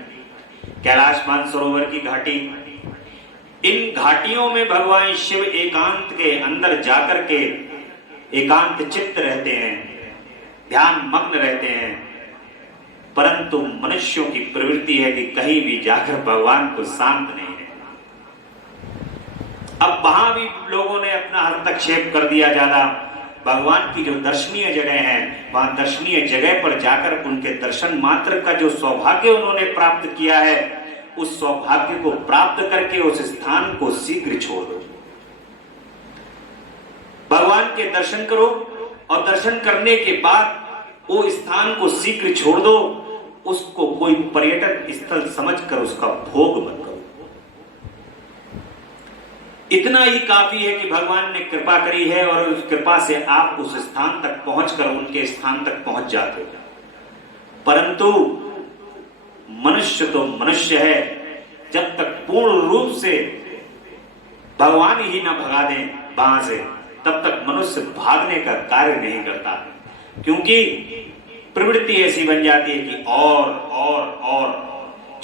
कैलाश मानसरोवर की घाटी, इन घाटियों में भगवान शिव एकांत के अंदर जाकर के एकांत चित्त रहते हैं, ध्यान मग्न रहते हैं। परंतु मनुष्यों की प्रवृत्ति है कि कहीं भी जाकर भगवान को शांत नहीं है। अब वहां भी लोगों ने अपना हस्तक्षेप कर दिया ज्यादा। भगवान की जो दर्शनीय जगह है, वहां दर्शनीय जगह पर जाकर उनके दर्शन मात्र का जो सौभाग्य उन्होंने प्राप्त किया है, उस सौभाग्य को प्राप्त करके उस स्थान को शीघ्र छोड़ दो। भगवान के दर्शन करो और दर्शन करने के बाद वो स्थान को शीघ्र छोड़ दो। उसको कोई पर्यटन स्थल समझकर उसका भोग मत करो। इतना ही काफी है कि भगवान ने कृपा करी है और उस कृपा से आप उस स्थान तक पहुंचकर उनके स्थान तक पहुंच जाते हो। परंतु मनुष्य तो मनुष्य है, जब तक पूर्ण रूप से भगवान ही ना भगा दें वहां से, तब तक मनुष्य भागने का कार्य नहीं करता। क्योंकि प्रवृत्ति ऐसी बन जाती है कि और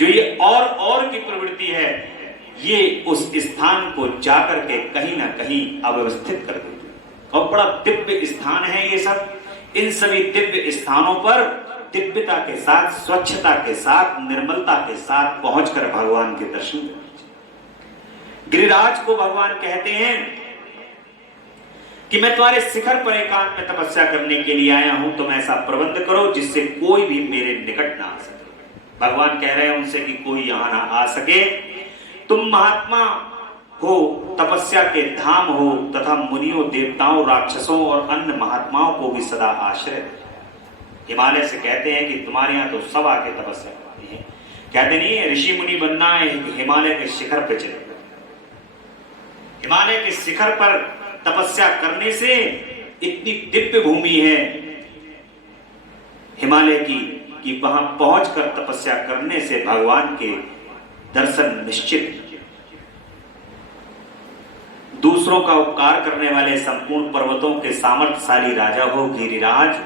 जो ये और की प्रवृत्ति है, ये उस स्थान को जाकर के कहीं ना कहीं अव्यवस्थित कर देती है। और बड़ा दिव्य स्थान है ये सब। इन सभी दिव्य स्थानों पर दिव्यता के साथ, स्वच्छता के साथ, निर्मलता के साथ पहुंचकर भगवान के दर्शन करें। गिरिराज को भगवान कहते हैं कि मैं तुम्हारे शिखर पर एकांत में तपस्या करने के लिए आया हूं। तुम ऐसा प्रबंध करो जिससे कोई भी मेरे निकट ना आ सके। भगवान कह रहे हैं उनसे कि कोई यहां ना आ सके। तुम महात्मा हो, तपस्या के धाम हो तथा मुनियों देवताओं राक्षसों और अन्य महात्माओं को भी सदा आश्रय। हिमालय से कहते हैं कि तुम्हारे यहाँ तो सब आके तपस्या करती है। कहते नहीं है ऋषि मुनि बनना है, हिमालय के शिखर पर चले। हिमालय के शिखर पर तपस्या करने से इतनी दिव्य भूमि है हिमालय की कि वहां पहुंचकर तपस्या करने से भगवान के दर्शन निश्चित। दूसरों का उपकार करने वाले संपूर्ण पर्वतों के सामर्थ्यशाली राजा हो गिरिराज,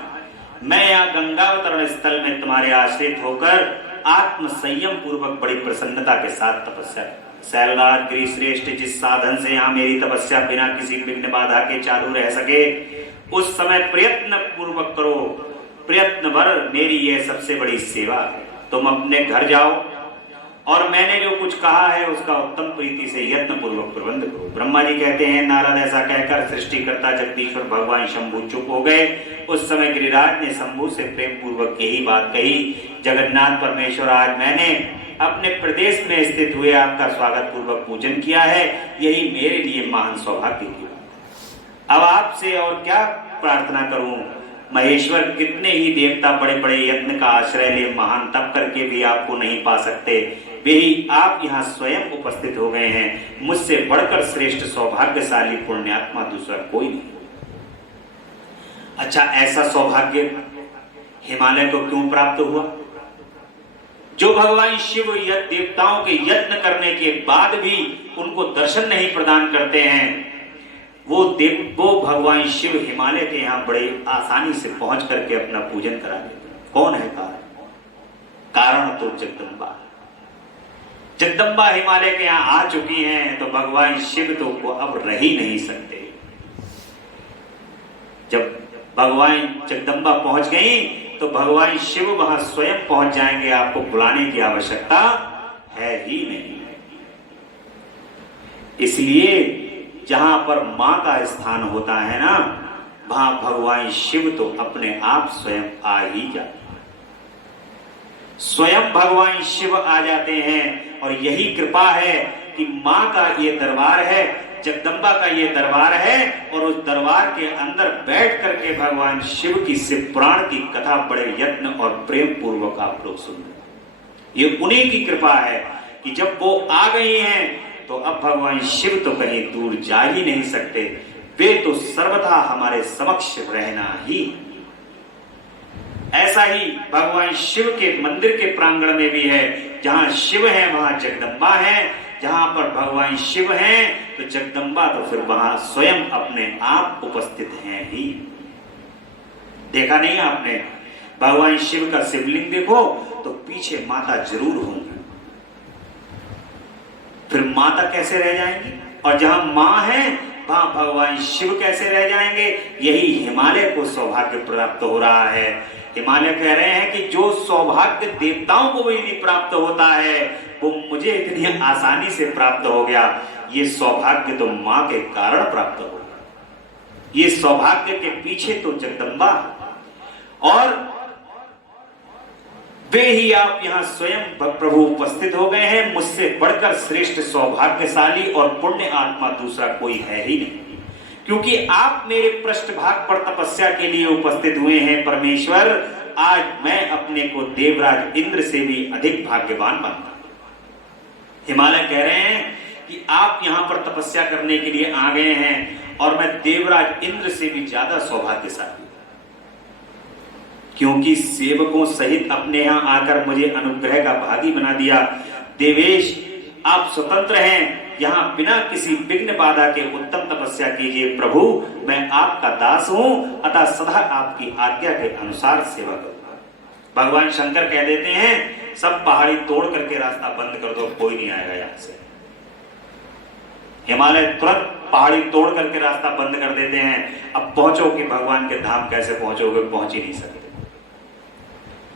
मैं यहाँ गंगावतरण स्थल में तुम्हारे आश्रित होकर आत्म संयम पूर्वक बड़ी प्रसन्नता के साथ तपस्या शैलराज गिरिश्रेष्ठ जिस साधन से यहाँ मेरी तपस्या बिना किसी विघ्न बाधा के चालू रह सके, उस समय प्रयत्न पूर्वक करो, प्रयत्न भर मेरी यह सबसे बड़ी सेवा है। तुम अपने घर जाओ और मैंने जो कुछ कहा है उसका उत्तम प्रीति से यत्न पूर्वक प्रबंध करो। ब्रह्मा जी कहते हैं, नारद ऐसा कहकर सृष्टिकर्ता जगदीश्वर भगवान शंभु चुप हो गए। उस समय गिरिराज ने शंभु से प्रेम पूर्वक यही बात कही, जगन्नाथ परमेश्वर, आज मैंने अपने प्रदेश में स्थित हुए आपका स्वागत पूर्वक पूजन किया है, यही मेरे लिए महान सौभाग्य की बात। अब आपसे और क्या प्रार्थना करूं? महेश्वर, कितने ही देवता बड़े बड़े यत्न का आश्रय ले महान तप करके भी आपको नहीं पा सकते, वे ही आप यहाँ स्वयं उपस्थित हो गए हैं। मुझसे बढ़कर श्रेष्ठ सौभाग्यशाली पुण्यात्मा दूसरा कोई नहीं। अच्छा, ऐसा सौभाग्य हिमालय को क्यों प्राप्त हुआ? जो भगवान शिव देवताओं के यत्न करने के बाद भी उनको दर्शन नहीं प्रदान करते हैं, वो भगवान शिव हिमालय के यहाँ बड़े आसानी से पहुंच करके अपना पूजन करा देते हैं। कौन है कारण? कारण तो जगदम्बा। जगदम्बा हिमालय के यहाँ आ चुकी हैं तो भगवान शिव तो को अब रह ही नहीं सकते। जब भगवान जगदम्बा पहुंच गई तो भगवान शिव वहां स्वयं पहुंच जाएंगे, आपको बुलाने की आवश्यकता है ही नहीं। इसलिए जहां पर मां का स्थान होता है ना, वहां भगवान शिव तो अपने आप स्वयं आ ही जाते हैं। स्वयं भगवान शिव आ जाते हैं और यही कृपा है कि मां का ये दरबार है, जगदम्बा का ये दरबार है, और उस दरबार के अंदर बैठ करके भगवान शिव की शिव पुराण की कथा बड़े यत्न और प्रेम पूर्वक आप लोग सुन रहे। ये उन्हीं की कृपा है कि जब वो आ गई हैं तो अब भगवान शिव तो कहीं दूर जा ही नहीं सकते, वे तो सर्वथा हमारे समक्ष रहना ही। ऐसा ही भगवान शिव के मंदिर के प्रांगण में भी है, जहां शिव है वहां जगदम्बा है, जहां पर भगवान शिव हैं तो जगदम्बा तो फिर वहां स्वयं अपने आप उपस्थित हैं ही। देखा नहीं आपने? भगवान शिव का शिवलिंग देखो तो पीछे माता जरूर होंगी, फिर माता कैसे रह जाएंगी? और जहां मां है वहां भगवान शिव कैसे रह जाएंगे? यही हिमालय को सौभाग्य प्राप्त हो रहा है। हिमालय कह रहे हैं कि जो सौभाग्य देवताओं को भी नहीं प्राप्त होता है वो मुझे इतनी आसानी से प्राप्त हो गया। ये सौभाग्य तो मां के कारण प्राप्त हो गया। ये सौभाग्य के पीछे तो जगदम्बा, और वे ही आप यहाँ स्वयं प्रभु उपस्थित हो गए हैं। मुझसे बढ़कर श्रेष्ठ सौभाग्यशाली और पुण्य आत्मा दूसरा कोई है ही नहीं, क्योंकि आप मेरे पृष्ठभाग पर तपस्या के लिए उपस्थित हुए हैं परमेश्वर। आज मैं अपने को देवराज इंद्र से भी अधिक भाग्यवान मानता हूं। हिमालय कह रहे हैं कि आप यहाँ पर तपस्या करने के लिए आ गए हैं और मैं देवराज इंद्र से भी ज्यादा सौभाग्यशाली, क्योंकि सेवकों सहित अपने यहां आकर मुझे अनुग्रह का भागी बना दिया। देवेश, आप स्वतंत्र हैं, यहाँ बिना किसी विघ्न बाधा के उत्तम तपस्या कीजिए। प्रभु, मैं आपका दास हूं, अतः सदा आपकी आज्ञा के अनुसार सेवा करूंगा। भगवान शंकर कह देते हैं, सब पहाड़ी तोड़ करके रास्ता बंद कर दो, कोई नहीं आएगा यहां से। हिमालय तुरंत पहाड़ी तोड़ करके रास्ता बंद कर देते हैं। अब पहुंचो कि भगवान के धाम कैसे पहुंचोगे? पहुंच ही नहीं सकते।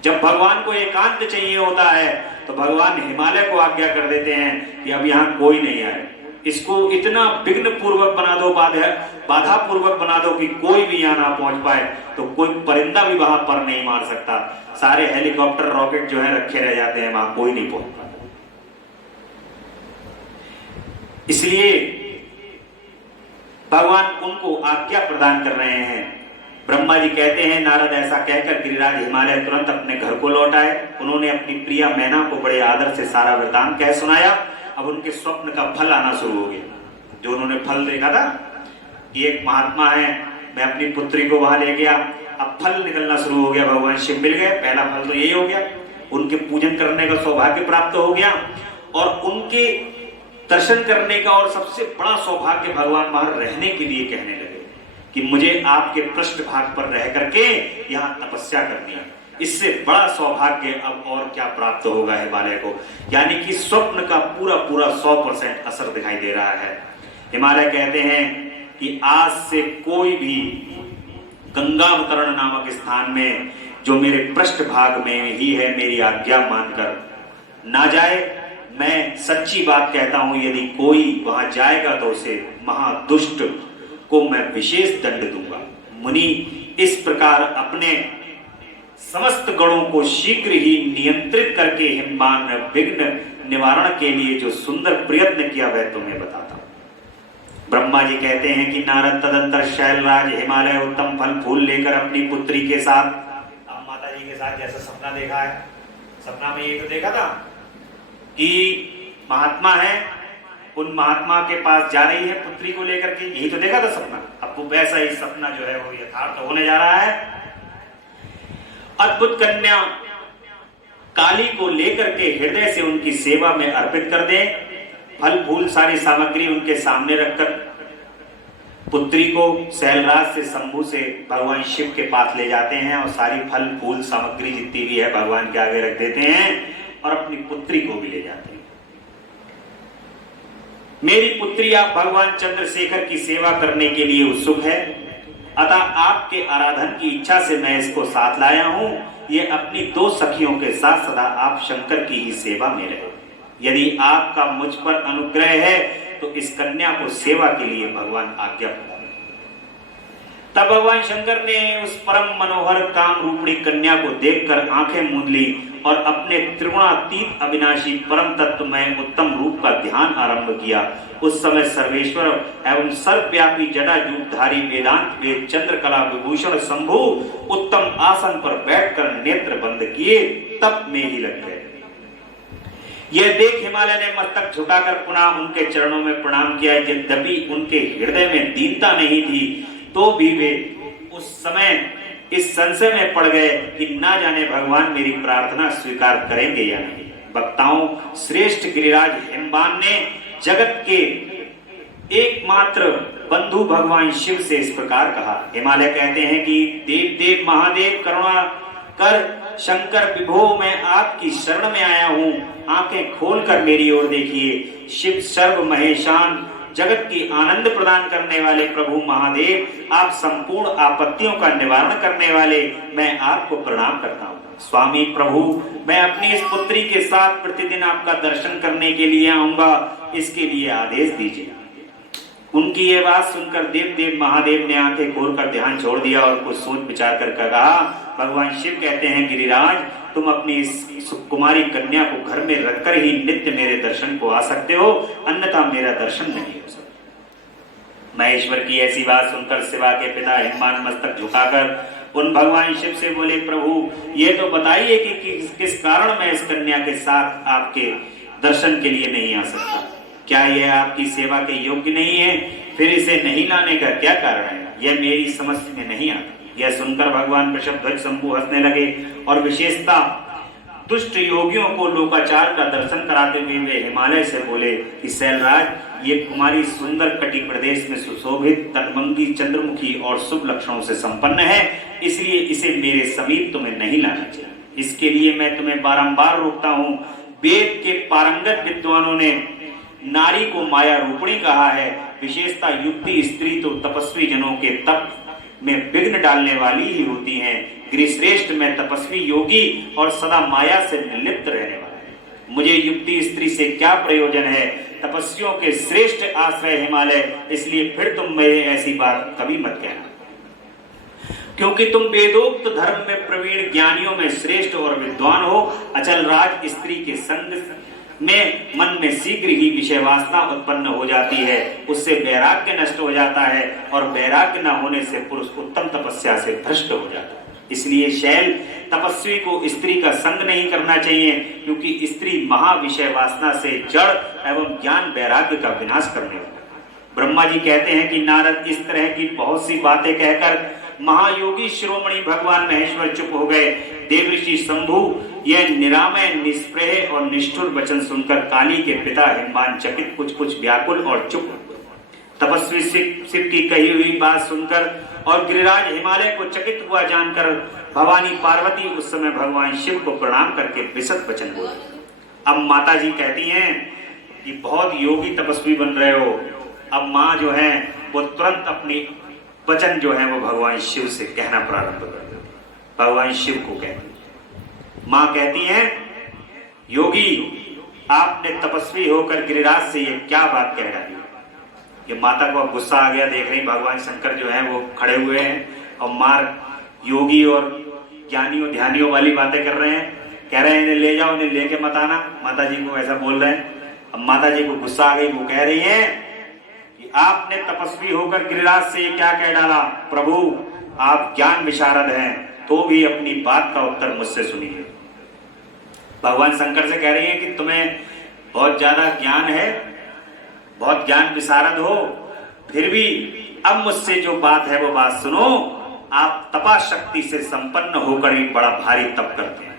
जब भगवान को एकांत चाहिए होता है तो भगवान हिमालय को आज्ञा कर देते हैं कि अब यहाँ कोई नहीं आए, इसको इतना विघ्न पूर्वक बना दो, बाधा पूर्वक बना दो कि कोई भी यहाँ ना पहुंच पाए, तो कोई परिंदा भी वहां पर नहीं मार सकता। सारे हेलीकॉप्टर रॉकेट जो है रखे रह जाते हैं, वहां कोई नहीं पहुंच पाता। इसलिए भगवान उनको आज्ञा प्रदान कर रहे हैं। ब्रह्मा जी कहते हैं, नारद ऐसा कहकर गिरिराज हिमालय तुरंत अपने घर को लौट आए। उन्होंने अपनी प्रिया मैना को बड़े आदर से सारा वृतांत कह सुनाया। अब उनके स्वप्न का फल आना शुरू हो गया। जो उन्होंने फल देखा था कि एक महात्मा है, मैं अपनी पुत्री को वहां ले गया, अब फल निकलना शुरू हो गया। भगवान शिव मिल गए। पहला फल तो यही हो गया, उनके पूजन करने का सौभाग्य प्राप्त हो गया, और उनके दर्शन करने का और सबसे बड़ा सौभाग्य भगवान वहां रहने के लिए कहने लगे कि मुझे आपके पृष्ठभाग पर रह करके यहाँ तपस्या करनी है। इससे बड़ा सौभाग्य अब और क्या प्राप्त होगा हिमालय को। यानी कि स्वप्न का पूरा पूरा 100% असर दिखाई दे रहा है। हिमालय कहते हैं कि आज से कोई भी गंगावतरण नामक स्थान में जो मेरे पृष्ठ भाग में ही है मेरी आज्ञा मानकर ना जाए। मैं सच्ची बात कहता हूं, यदि कोई वहां जाएगा तो उसे महादुष्ट को मैं विशेष दंड दूंगा। मुनि इस प्रकार अपने समस्त गणों को शीघ्र ही नियंत्रित करके हिमवान विघ्न निवारण के लिए जो सुंदर प्रयत्न किया वह तुम्हें बताता हूं। ब्रह्मा जी कहते हैं कि नारद तदंतर शैलराज हिमालय उत्तम फल फूल लेकर अपनी पुत्री के साथ, अब माता जी के साथ जैसा सपना देखा है, सपना में ये तो देखा था कि महात्मा है, उन महात्मा के पास जा रही है पुत्री को लेकर के, यही तो देखा था सपना। अब वो वैसा ही सपना जो है वो यथार्थ होने जा रहा है। अद्भुत कन्या काली को लेकर के हृदय से उनकी सेवा में अर्पित कर दे। फल फूल सारी सामग्री उनके सामने रखकर पुत्री को शैलराज से शंभु से भगवान शिव के पास ले जाते हैं और सारी फल फूल सामग्री जितनी भी है भगवान के आगे रख देते हैं और अपनी पुत्री को भी ले जाते हैं। मेरी पुत्री आप भगवान चंद्रशेखर की सेवा करने के लिए उत्सुक है, अतः आपके आराधन की इच्छा से मैं इसको साथ लाया हूं। ये अपनी 2 सखियों के साथ सदा आप शंकर की ही सेवा में रहे। यदि आपका मुझ पर अनुग्रह है तो इस कन्या को सेवा के लिए भगवान आज्ञा प्रदान। तब भगवान शंकर ने उस परम मनोहर काम रूपणी कन्या को देखकर आंखें मूंद ली और अपने त्रिगुणातीत अविनाशी परम तत्व में उत्तम रूप का ध्यान आरंभ किया। उस समय सर्वेश्वर एवं सर्वव्यापी जटा जूटधारी वेदांत वेद चंद्रकला विभूषण शंभु उत्तम आसन पर बैठकर नेत्र बंद किए तप में ही लग गए। यह देख हिमालय ने मस्तक झुकाकर पुनः उनके चरणों में प्रणाम किया। यद्यपि उनके हृदय में दीनता नहीं थी तो भी वे उस समय इस संशय में पड़ गए कि ना जाने भगवान मेरी प्रार्थना स्वीकार करेंगे या नहीं। वक्ताओं श्रेष्ठ गिरिराज हिमवान ने जगत के एकमात्र बंधु भगवान शिव से इस प्रकार कहा। हिमालय कहते हैं कि देव देव महादेव करुणा कर शंकर विभो मैं आपकी शरण में आया हूं, आंखें खोलकर मेरी ओर देखिए। शिव सर्व महेशान जगत की आनंद प्रदान करने वाले प्रभु महादेव, आप संपूर्ण आपत्तियों का निवारण करने वाले, मैं आपको प्रणाम करता हूँ। स्वामी प्रभु, मैं अपनी इस पुत्री के साथ प्रतिदिन आपका दर्शन करने के लिए आऊंगा, इसके लिए आदेश दीजिए। उनकी ये बात सुनकर देव देव महादेव ने आंखें खोलकर ध्यान छोड़ दिया और कुछ सोच विचार कर कहा। भगवान शिव कहते हैं गिरिराज, तुम अपनी इस कुमारी कन्या को घर में रखकर ही नित्य मेरे दर्शन को आ सकते हो, अन्यथा मेरा दर्शन नहीं हो सकता। महेश्वर की ऐसी बात सुनकर शिवा के पिता हिमवान मस्तक झुकाकर उन भगवान शिव से बोले, प्रभु ये तो बताइए कि किस कारण मैं इस कन्या के साथ आपके दर्शन के लिए नहीं आ सकता। क्या यह आपकी सेवा के योग्य नहीं है? फिर इसे नहीं लाने का क्या कारण है? यह मेरी समझ में नहीं आता। यह सुनकर भगवान वृषभध्वज शंभु हंसने लगे और विशेषता दुष्ट योगियों को लोकाचार का दर्शन कराते हुए वे हिमालय से बोले कि शैलराज, ये कुमारी सुंदर कटि प्रदेश में सुशोभित तटबंगी चंद्रमुखी और शुभ लक्षणों से संपन्न है, इसलिए इसे मेरे समीप तुम्हें नहीं लाना चाहिए। इसके लिए मैं तुम्हें बारंबार रोकता हूँ। वेद के पारंगत विद्वानों ने नारी को माया रूपणी कहा है। विशेषता युक्ति स्त्री तो तपस्वी जनों के तप में विघ्न डालने वाली ही होती हैं। गिरिश्रेष्ठ में तपस्वी योगी और सदा माया से निर्लिप्त रहने वाला है। मुझे युक्ति स्त्री से क्या प्रयोजन है? तपस्वियों के श्रेष्ठ आश्रय हिमालय, इसलिए फिर तुम मेरे ऐसी बात कभी मत कहना, क्योंकि तुम वेदोक्त धर्म में प्रवीण ज्ञानियों में श्रेष्ठ और विद्वान हो। अचल राज स्त्री के संग में मन में शीघ्र ही विषय वासना उत्पन्न हो जाती है, उससे वैराग्य नष्ट हो जाता है और वैराग्य न होने से पुरुष उत्तम तपस्या से भ्रष्ट हो जाता है। इसलिए शैल तपस्वी को स्त्री का संग नहीं करना चाहिए, क्योंकि स्त्री महाविषय वासना से जड़ एवं ज्ञान वैराग्य का विनाश करने वाला है। ब्रह्मा जी कहते हैं कि नारद इस तरह की बहुत सी बातें कहकर महायोगी शिरोमणि भगवान महेश्वर चुप हो गए। देवऋषि शंभु यह निरामय निष्प्रह और निष्ठुर वचन सुनकर काली के पिता हिमवान चकित कुछ व्याकुल और चुप। तपस्वी शिव की कही हुई बात सुनकर और गिरिराज हिमालय को चकित हुआ जानकर भवानी पार्वती उस समय भगवान शिव को प्रणाम करके विशद वचन बोले। अब माता जी कहती हैं कि बहुत योगी तपस्वी बन रहे हो। अब माँ जो है वो तुरंत अपनी वचन जो है वो भगवान शिव से कहना प्रारंभ कर देती। भगवान शिव को कहती, माँ कहती है, योगी आपने तपस्वी होकर गिरिराज से ये क्या बात कह डाली। ये माता को गुस्सा आ गया, देख रही भगवान शंकर जो है वो खड़े हुए हैं और मार योगी और ज्ञानियों ध्यानियों वाली बातें कर रहे हैं। कह रहे हैं इन्हें ले जाओ, इन्हें लेके मत आना। माता जी को ऐसा बोल रहे हैं। अब माता जी को गुस्सा आ गई, वो कह रही है कि आपने तपस्वी होकर गिरिराज से क्या कह डाला। प्रभु आप ज्ञान विशारद हैं, तो भी अपनी बात का उत्तर मुझसे सुनिए। भगवान शंकर से कह रही है कि तुम्हें बहुत ज्यादा ज्ञान है, बहुत ज्ञान विशारद हो, फिर भी अब मुझसे जो बात है वो बात सुनो। आप तपा शक्ति से संपन्न होकर ही बड़ा भारी तप करते हैं।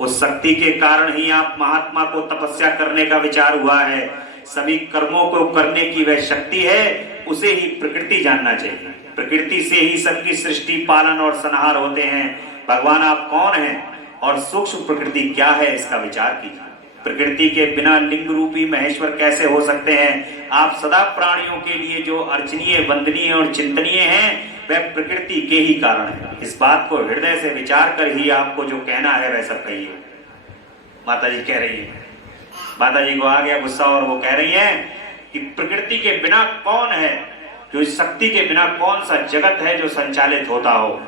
उस शक्ति के कारण ही आप महात्मा को तपस्या करने का विचार हुआ है। सभी कर्मों को करने की वह शक्ति है, उसे ही प्रकृति जानना चाहिए। प्रकृति से ही सबकी सृष्टि पालन और संहार होते हैं। भगवान आप कौन हैं और सूक्ष्म प्रकृति क्या है, इसका विचार कीजिए। प्रकृति के बिना लिंग रूपी महेश्वर कैसे हो सकते हैं। आप सदा प्राणियों के लिए जो अर्चनीय, वंदनीय और चिंतनीय हैं, वह प्रकृति के ही कारण है। इस बात को हृदय से विचार कर ही आपको जो कहना है वह सब कहिए। माता जी कह रही है, माता जी को आ गया गुस्सा और वो कह रही है कि प्रकृति के बिना कौन है, जो इस शक्ति के बिना कौन सा जगत है जो संचालित होता हो,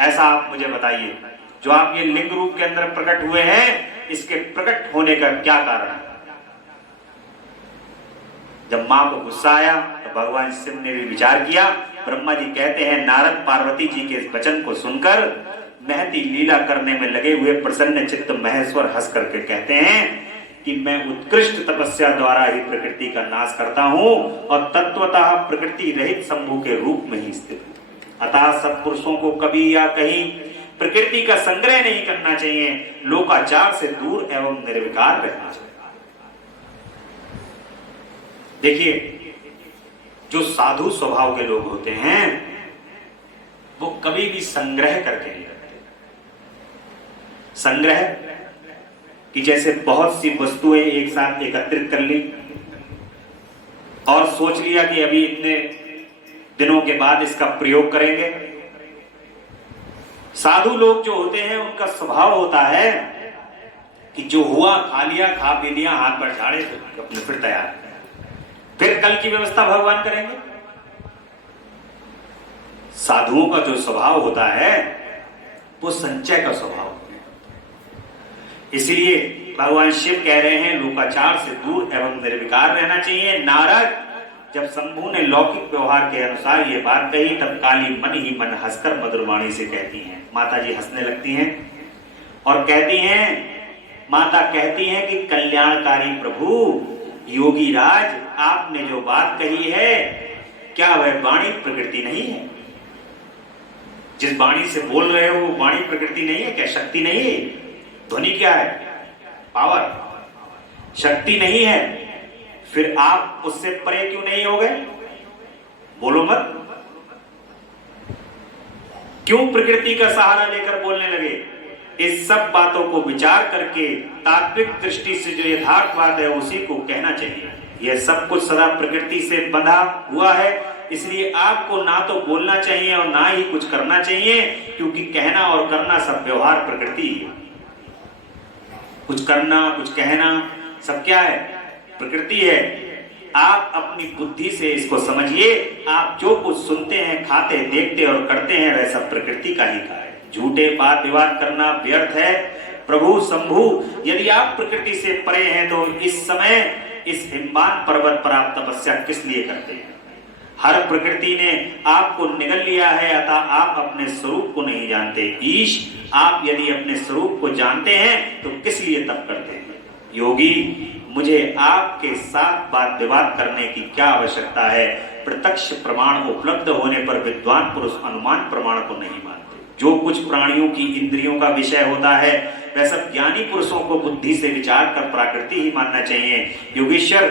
ऐसा आप मुझे बताइए। जो आप ये लिंग रूप के अंदर प्रकट हुए हैं, इसके प्रकट होने का क्या कारण है। जब मां को गुस्सा आया तो भगवान शिव ने भी विचार किया। ब्रह्मा जी कहते हैं, नारद पार्वती जी के इस वचन को सुनकर महती लीला करने में लगे हुए प्रसन्न चित्त महेश्वर हंस करके कहते हैं कि मैं उत्कृष्ट तपस्या द्वारा ही प्रकृति का नाश करता हूं और तत्वतः प्रकृति रहित शंभु के रूप में ही स्थित हूं। अतः सत्पुरुषों को कभी या कहीं प्रकृति का संग्रह नहीं करना चाहिए, लोकाचार से दूर एवं निर्विकार रहना चाहिए। देखिए, जो साधु स्वभाव के लोग होते हैं वो कभी भी संग्रह करके नहीं रखते। संग्रह कि जैसे बहुत सी वस्तुएं एक साथ एकत्रित कर ली और सोच लिया कि अभी इतने दिनों के बाद इसका प्रयोग करेंगे। साधु लोग जो होते हैं उनका स्वभाव होता है कि जो हुआ खा लिया, खा पी लिया, हाथ पर झाड़े, अपने फिर तैयार, फिर कल की व्यवस्था भगवान करेंगे। साधुओं का जो स्वभाव होता है वो संचय का स्वभाव है। इसलिए भगवान शिव कह रहे हैं लोकाचार से दूर एवं निर्विकार रहना चाहिए। नारद जब शंभु ने लौकिक व्यवहार के अनुसार ये बात कही, तब काली मन ही मन हंसकर मधुरवाणी से कहती हैं। माता जी हंसने लगती हैं और कहती हैं, माता कहती हैं कि कल्याणकारी प्रभु योगी राज, आपने जो बात कही है, क्या वह वाणी प्रकृति नहीं है। जिस वाणी से बोल रहे हो वो वाणी प्रकृति नहीं है क्या, शक्ति नहीं है। ध्वनि क्या है, पावर, शक्ति नहीं है। फिर आप उससे परे क्यों नहीं हो गए, बोलो मत। क्यों प्रकृति का सहारा लेकर बोलने लगे। इस सब बातों को विचार करके तात्विक दृष्टि से जो यथार्थ बात है उसी को कहना चाहिए। यह सब कुछ सदा प्रकृति से बंधा हुआ है, इसलिए आपको ना तो बोलना चाहिए और ना ही कुछ करना चाहिए, क्योंकि कहना और करना सब व्यवहार प्रकृति है। कुछ करना, कुछ कहना, सब क्या है, प्रकृति है। आप अपनी बुद्धि से इसको समझिए। आप जो कुछ सुनते हैं, खाते, देखते और करते हैं, वह सब प्रकृति का ही कार्य है। झूठे बात विवाद करना व्यर्थ है। प्रभु शंभु, यदि आप प्रकृति से परे हैं तो इस समय इस हिमवान पर्वत पर आप तपस्या किस लिए करते हैं। हर प्रकृति ने आपको निगल लिया है, अतः आप अपने स्वरूप को नहीं जानते। ईश, आप यदि अपने स्वरूप को जानते हैं तो किस लिए तप करते हैं। योगी, मुझे आपके साथ बात विवाद करने की क्या आवश्यकता है। प्रत्यक्ष प्रमाण उपलब्ध होने पर विद्वान पुरुष अनुमान प्रमाण को नहीं मानते। जो कुछ प्राणियों की इंद्रियों का विषय होता है वह सब ज्ञानी पुरुषों को बुद्धि से विचार कर प्राकृति ही मानना चाहिए। योगेश्वर,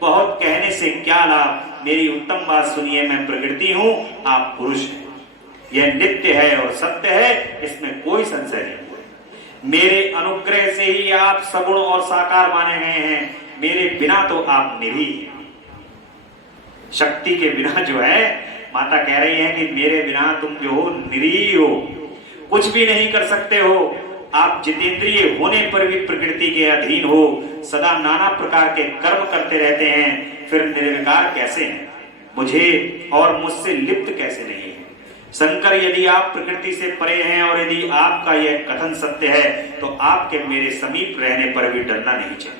बहुत कहने से क्या लाभ, मेरी उत्तम बात सुनिए। मैं प्रकृति हूं, आप पुरुष हैं। यह नित्य है और सत्य है, इसमें कोई संशय नहीं। मेरे अनुग्रह से ही आप सगुण और साकार माने गए हैं, मेरे बिना तो आप निरीह हैं। शक्ति के बिना जो है, माता कह रही है कि मेरे बिना तुम जो हो निरीह हो, कुछ भी नहीं कर सकते हो। आप जितेंद्रिय होने पर भी प्रकृति के अधीन हो, सदा नाना प्रकार के कर्म करते रहते हैं, फिर निर्विकार कैसे हैं? मुझे और मुझसे लिप्त कैसे नहीं है? शंकर, यदि आप प्रकृति से परे हैं और यदि आपका यह कथन सत्य है, तो आपके मेरे समीप रहने पर भी डरना नहीं चाहिए।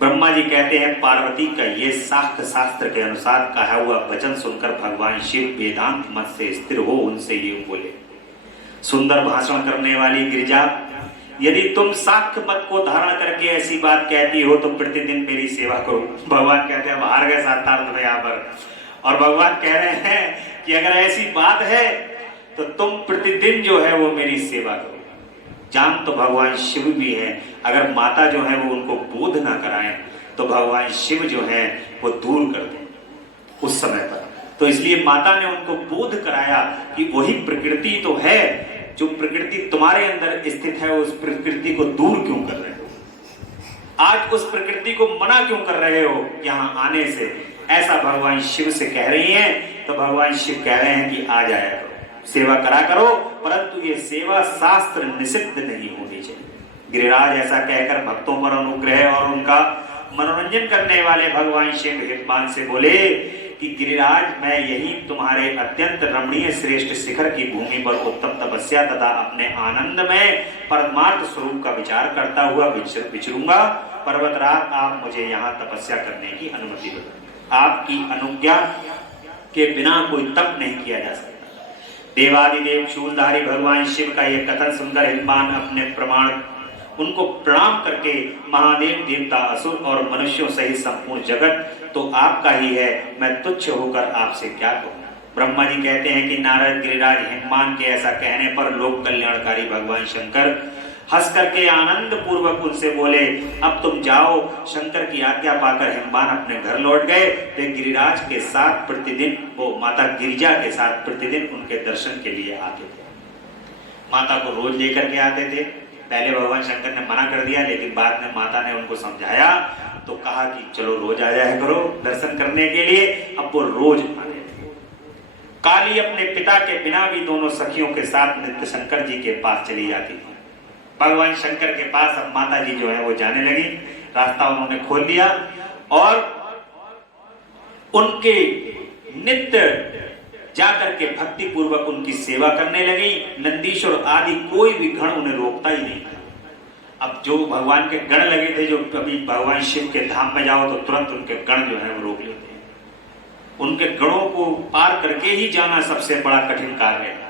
ब्रह्मा जी कहते हैं, पार्वती का ये शास्त्र शास्त्र के अनुसार कहा हुआ वचन सुनकर भगवान शिव वेदांत मत से स्थिर हो उनसे यूं बोले, सुंदर भाषण करने वाली गिरिजा, यदि तुम साक्ष्य मत को धारण करके ऐसी बात कहती हो तो प्रतिदिन मेरी सेवा करो। भगवान कहते हैं, बाहर गए सातार्थ में यहाँ पर, और भगवान कह रहे हैं कि अगर ऐसी बात है तो तुम प्रतिदिन जो है वो मेरी सेवा करो। जान तो भगवान शिव भी है, अगर माता जो है वो उनको बोध ना कराएं तो भगवान शिव जो है वो दूर कर दें उस समय पर। तो इसलिए माता ने उनको बोध कराया कि वही प्रकृति तो है, जो प्रकृति तुम्हारे अंदर स्थित है, उस प्रकृति को दूर क्यों कर रहे हो? आज उस प्रकृति को मना क्यों कर रहे हो यहाँ आने से? ऐसा भगवान शिव से कह रही हैं। तो भगवान शिव कह रहे हैं कि आ जाया करो, सेवा करा करो, परंतु ये सेवा शास्त्र निषिद्ध नहीं होनी चाहिए। गिरिराज ऐसा कहकर भक्तों पर अनुग्रह और उनका मनोरंजन करने वाले भगवान शिव हितवान से बोले कि गिरिराज, मैं यही तुम्हारे अत्यंत रमणीय श्रेष्ठ शिखर की भूमि पर उत्तम तपस्या तथा अपने आनंद में परमार्थ स्वरूप का विचार करता हुआ विचरूंगा। पर्वतराज, आप मुझे यहाँ तपस्या करने की अनुमति दो। आपकी अनुज्ञा के बिना कोई तप नहीं किया जा सकता। देवादिदेव शूलधारी भगवान शिव का यह कथन सुनकर हिमवान अपने प्रमाण उनको प्रणाम करके, महादेव देवता असुर और मनुष्यों सहित संपूर्ण जगत तो आपका ही है, मैं तुच्छ होकर आपसे क्या कहूँ। ब्रह्मा जी कहते हैं कि नारद गिरिराज हिमवान के ऐसा कहने पर लोक कल्याणकारी भगवान शंकर हंस करके आनंद पूर्वक उनसे बोले, अब तुम जाओ। शंकर की आज्ञा पाकर हिमवान अपने घर लौट गए। वे गिरिराज के साथ प्रतिदिन, वो माता गिरिजा के साथ प्रतिदिन उनके दर्शन के लिए आते थे। माता को रोज लेकर के आते थे। पहले भगवान शंकर ने मना कर दिया, लेकिन बाद में माता ने उनको समझाया तो कहा कि चलो रोज आ जाया करो दर्शन करने के लिए। अब वो रोज आने लगे। काली अपने पिता के बिना भी दोनों सखियों के साथ नित्य शंकर जी के पास चली जाती थी। भगवान शंकर के पास अब माता जी जो है वो जाने लगी। रास्ता उन्होंने खोल दिया और उनके नित्य जाकर के भक्ति पूर्वक उनकी सेवा करने लगी। नंदीश्वर आदि कोई भी गण उन्हें रोकता ही नहीं था। अब जो भगवान के गण लगे थे, जो कभी भगवान शिव के धाम में जाओ तो तुरंत उनके गण जो है वो रोक लेते हैं। उनके गणों को पार करके ही जाना सबसे बड़ा कठिन कार्य है।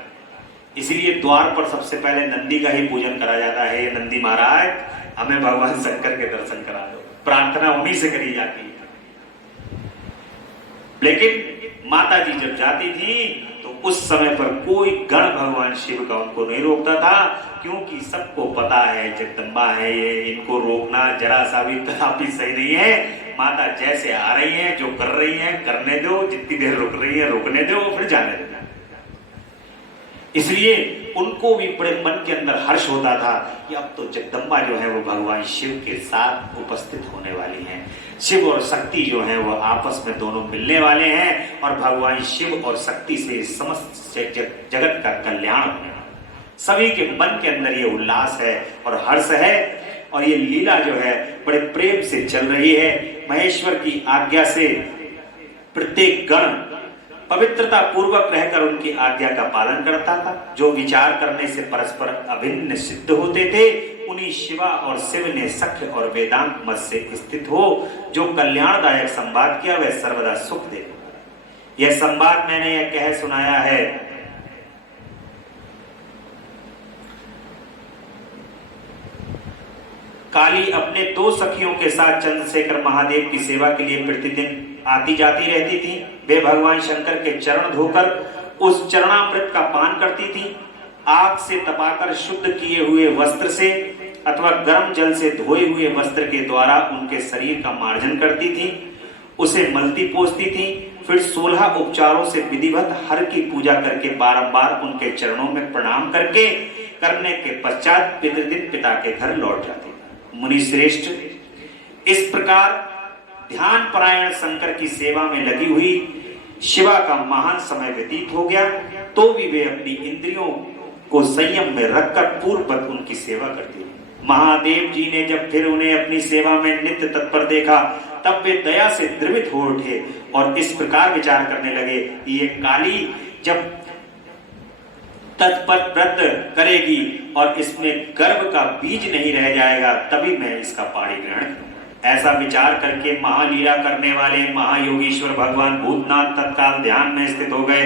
इसलिए द्वार पर सबसे पहले नंदी का ही पूजन करा जाता है। नंदी महाराज, हमें भगवान शंकर के दर्शन करा दो। प्रार्थना उन्हीं से करी जाती है। लेकिन माता जी जब जाती थी तो उस समय पर कोई गण भगवान शिव का उनको नहीं रोकता था, क्योंकि सबको पता है जगदम्बा है ये, इनको रोकना जरा सा भी कदापि सही नहीं है। माता जैसे आ रही हैं, जो कर रही हैं करने दो, जितनी देर रुक रही है रुकने दो, फिर जाने दो। इसलिए उनको भी बड़े मन के अंदर हर्ष होता था कि अब तो जगदम्बा जो है वो भगवान शिव के साथ उपस्थित होने वाली हैं। शिव और शक्ति जो है वो आपस में दोनों मिलने वाले हैं और भगवान शिव और शक्ति से समस्त जगत का कल्याण होने वाला। सभी के मन के अंदर ये उल्लास है और हर्ष है और ये लीला जो है बड़े प्रेम से चल रही है। महेश्वर की आज्ञा से प्रत्येक गण पवित्रता पूर्वक रहकर उनकी आज्ञा का पालन करता था। जो विचार करने से परस्पर अभिन्न सिद्ध होते थे, उन्हीं शिवा और शिव ने सख्य और वेदांत मत से स्थित हो जो कल्याणदायक संवाद किया, वह सर्वदा सुख दे। यह संवाद मैंने यह कह सुनाया है। काली अपने दो सखियों के साथ चंद्रशेखर महादेव की सेवा के लिए प्रतिदिन आती जाती रहती थी। वे भगवान शंकर के चरण धोकर उस चरणामृत का पान करती थी। आग से तपाकर शुद्ध किए हुए वस्त्र से अथवा गर्म जल से धोए हुए वस्त्र के द्वारा उनके शरीर का मार्जन करती थी, उसे मलती पोंछती थी। फिर 16 उपचारों से विधिवत हर की पूजा करके बारंबार उनके चरणों में प्रणाम करने के पश्चात पितृदिन पिता के घर लौट जाते। मुनि श्रेष्ठ, इस प्रकार ध्यान परायण शंकर की सेवा में लगी हुई शिवा का महान समय व्यतीत हो गया, तो भी वे अपनी इंद्रियों को संयम में रखकर पूर्ववत उनकी सेवा करती है। महादेव जी ने जब फिर उन्हें अपनी सेवा में नित्य तत्पर देखा, तब वे दया से द्रवित हो उठे और इस प्रकार विचार करने लगे कि ये काली जब तत्पर व्रत करेगी और इसमें गर्भ का बीज नहीं रह जाएगा, तभी मैं इसका पाणी ग्रहण करूंगा। ऐसा विचार करके महालीला करने वाले महायोगीश्वर भगवान भूतनाथ तत्काल ध्यान में स्थित हो गए।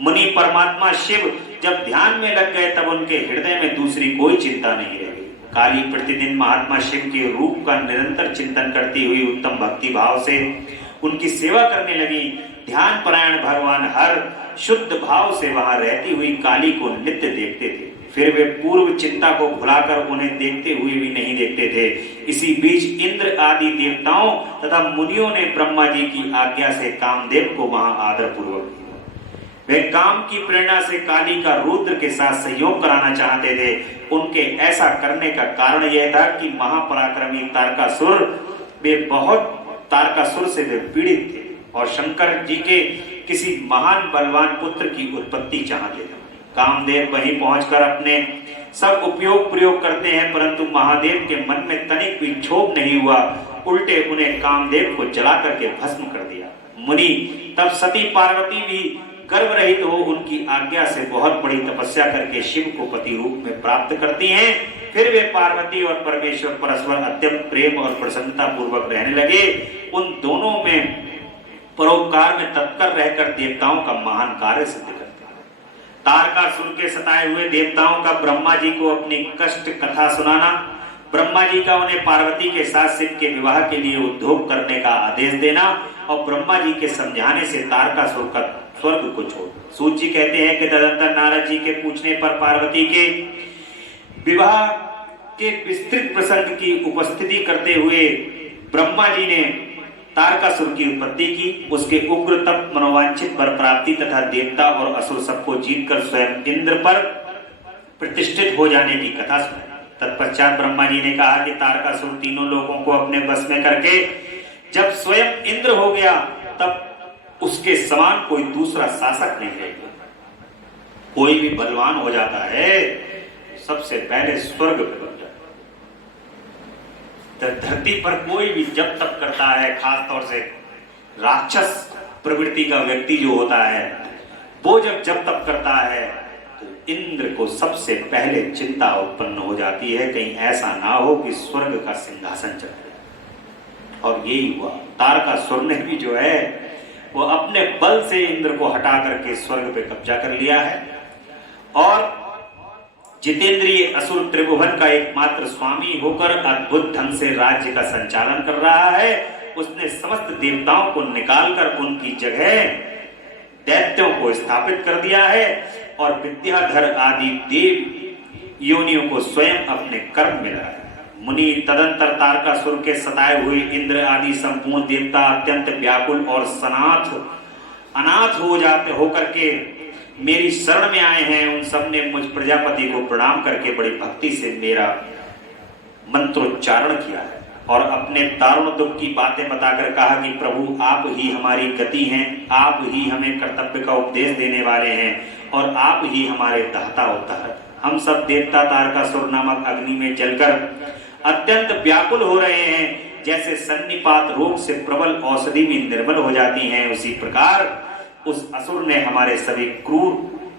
मुनि परमात्मा शिव जब ध्यान में लग गए, तब उनके हृदय में दूसरी कोई चिंता नहीं रह गई। काली प्रतिदिन महात्मा शिव के रूप का निरंतर चिंतन करती हुई उत्तम भक्ति भाव से उनकी सेवा करने लगी। ध्यान परायण भगवान हर शुद्ध भाव से वहां रहती हुई काली को नित्य देखते थे। फिर वे पूर्व चिंता को भुलाकर उन्हें देखते हुए भी नहीं देखते थे। इसी बीच इंद्र आदि देवताओं तथा मुनियों ने ब्रह्मा जी की आज्ञा से कामदेव को वहां आदर पूर्वक, वे काम की प्रेरणा से काली का रुद्र के साथ सहयोग कराना चाहते थे। उनके ऐसा करने का कारण यह था कि महापराक्रमी तारकासुर से वे पीड़ित थे और शंकर जी के किसी महान बलवान पुत्र की उत्पत्ति चाहते थे। कामदेव वहीं पहुंचकर अपने सब उपयोग प्रयोग करते हैं, परंतु महादेव के मन में तनिक भी क्षोभ नहीं हुआ, उल्टे उन्हें कामदेव को जला करके भस्म कर दिया। मुनि तब सती पार्वती भी गर्भ रहित हो उनकी आज्ञा से बहुत बड़ी तपस्या करके शिव को पति रूप में प्राप्त करती हैं। फिर वे पार्वती और परमेश्वर परस्पर अत्यंत प्रेम और प्रसन्नता पूर्वक रहने लगे। उन दोनों में परोपकार में तत्पर रहकर देवताओं का महान कार्य सिद्ध करते हैं। तारकासुर के सताए हुए देवताओं का ब्रह्मा जी को अपनी कष्ट कथा सुनाना, ब्रह्मा जी का उन्हें पार्वती के साथ शिव के विवाह के लिए उद्योग करने का आदेश देना और ब्रह्मा जी के समझाने से तारकासुर का स्वर्ग को छोड़। सूत जी कहते हैं कि तदंतर नारद जी के पूछने पर पार्वती के विवाह के विस्तृत प्रसंग की उपस्थिति करते हुए ब्रह्मा जी ने तारकासुर की उत्पत्ति की, उसके उग्र तप, मनोवांछित वर प्राप्ति तथा देवता और असुर सबको जीतकर स्वयं इंद्र पर प्रतिष्ठित हो जाने की कथा सुनाई। तत्पश्चात ब्रह्मा जी ने कहा कि तारकासुर तीनों लोगों को अपने बस में करके जब स्वयं इंद्र हो गया, तब उसके समान कोई दूसरा शासक नहीं रहेगा। कोई भी बलवान हो जाता है, सबसे पहले स्वर्ग पे बन जाता है। धरती पर कोई भी जब तक करता है, खास तौर से राक्षस प्रवृत्ति का व्यक्ति जो होता है, वो जब तक करता है, तो इंद्र को सबसे पहले चिंता उत्पन्न हो जाती है कहीं ऐसा ना हो कि स्वर्ग का सिंहासन चढ़ जाए। और यही हुआ। तारकासुर ने भी जो है वो अपने बल से इंद्र को हटा करके स्वर्ग पे कब्जा कर लिया है और जितेंद्रिय असुर त्रिभुवन का एकमात्र स्वामी होकर अद्भुत ढंग से राज्य का संचालन कर रहा है। उसने समस्त देवताओं को निकालकर उनकी जगह दैत्यों को स्थापित कर दिया है और विद्याधर आदि देव योनियों को स्वयं अपने कर्म में लगाया। मुनि तदंतर तारकासुर के सताए हुए इंद्र आदि संपूर्ण देवता अत्यंत व्याकुल और अनाथ होकर के मेरी शरण में आए हैं। उन सब ने मुझ प्रजापति को प्रणाम करके बड़ी भक्ति से मेरा मंत्रोच्चारण किया है और अपने दारुण दुख की बातें बताकर कहा कि प्रभु आप ही हमारी गति हैं, आप ही हमें कर्तव्य का उपदेश देने वाले हैं और आप ही हमारे दाता उद्धारक। हम सब देवता तारकासुर नामक अग्नि में जलकर अत्यंत व्याकुल हो रहे हैं। जैसे सन्निपात रोग से प्रबल औषधि भी निर्मल हो जाती हैं, उसी प्रकार उस असुर ने हमारे सभी क्रूर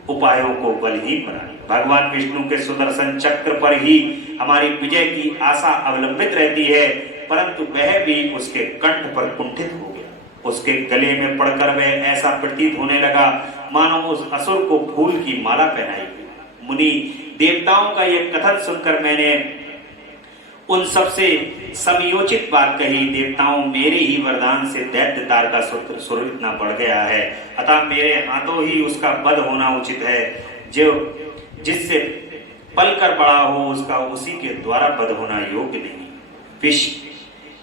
उपायों को बलहीन बना दिया। भगवान विष्णु के सुदर्शन चक्र पर ही हमारी विजय की आशा अवलंबित रहती है, परंतु वह भी उसके कंठ पर कुंठित हो गया। उसके गले में पड़कर वह ऐसा प्रतीत होने लगा मानो उस असुर को फूल की माला पहनाई गई। मुनि देवताओं का यह कथन सुनकर मैंने उन सबसे समयोचित बात कही। देवताओं, मेरे ही वरदान से दैत्य तारकासुर इतना बढ़ गया है, अतः मेरे हाथों ही उसका वध होना उचित है। जो जिससे पलकर बड़ा हो उसका उसी के द्वारा वध होना योग्य नहीं। विष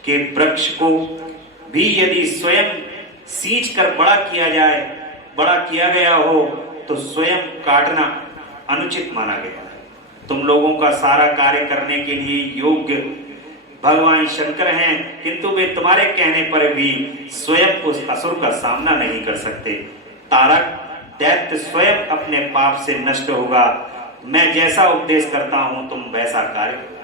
के वृक्ष को भी यदि स्वयं सींच कर बड़ा किया जाए, बड़ा किया गया हो तो स्वयं काटना अनुचित माना गया है। तुम लोगों का सारा कार्य करने के लिए योग्य भगवान शंकर हैं, किंतु वे तुम्हारे कहने पर भी स्वयं उस असुर का सामना नहीं कर सकते। तारक, दैत्य स्वयं अपने पाप से नष्ट होगा। मैं जैसा उपदेश करता हूं तुम वैसा कार्य करो।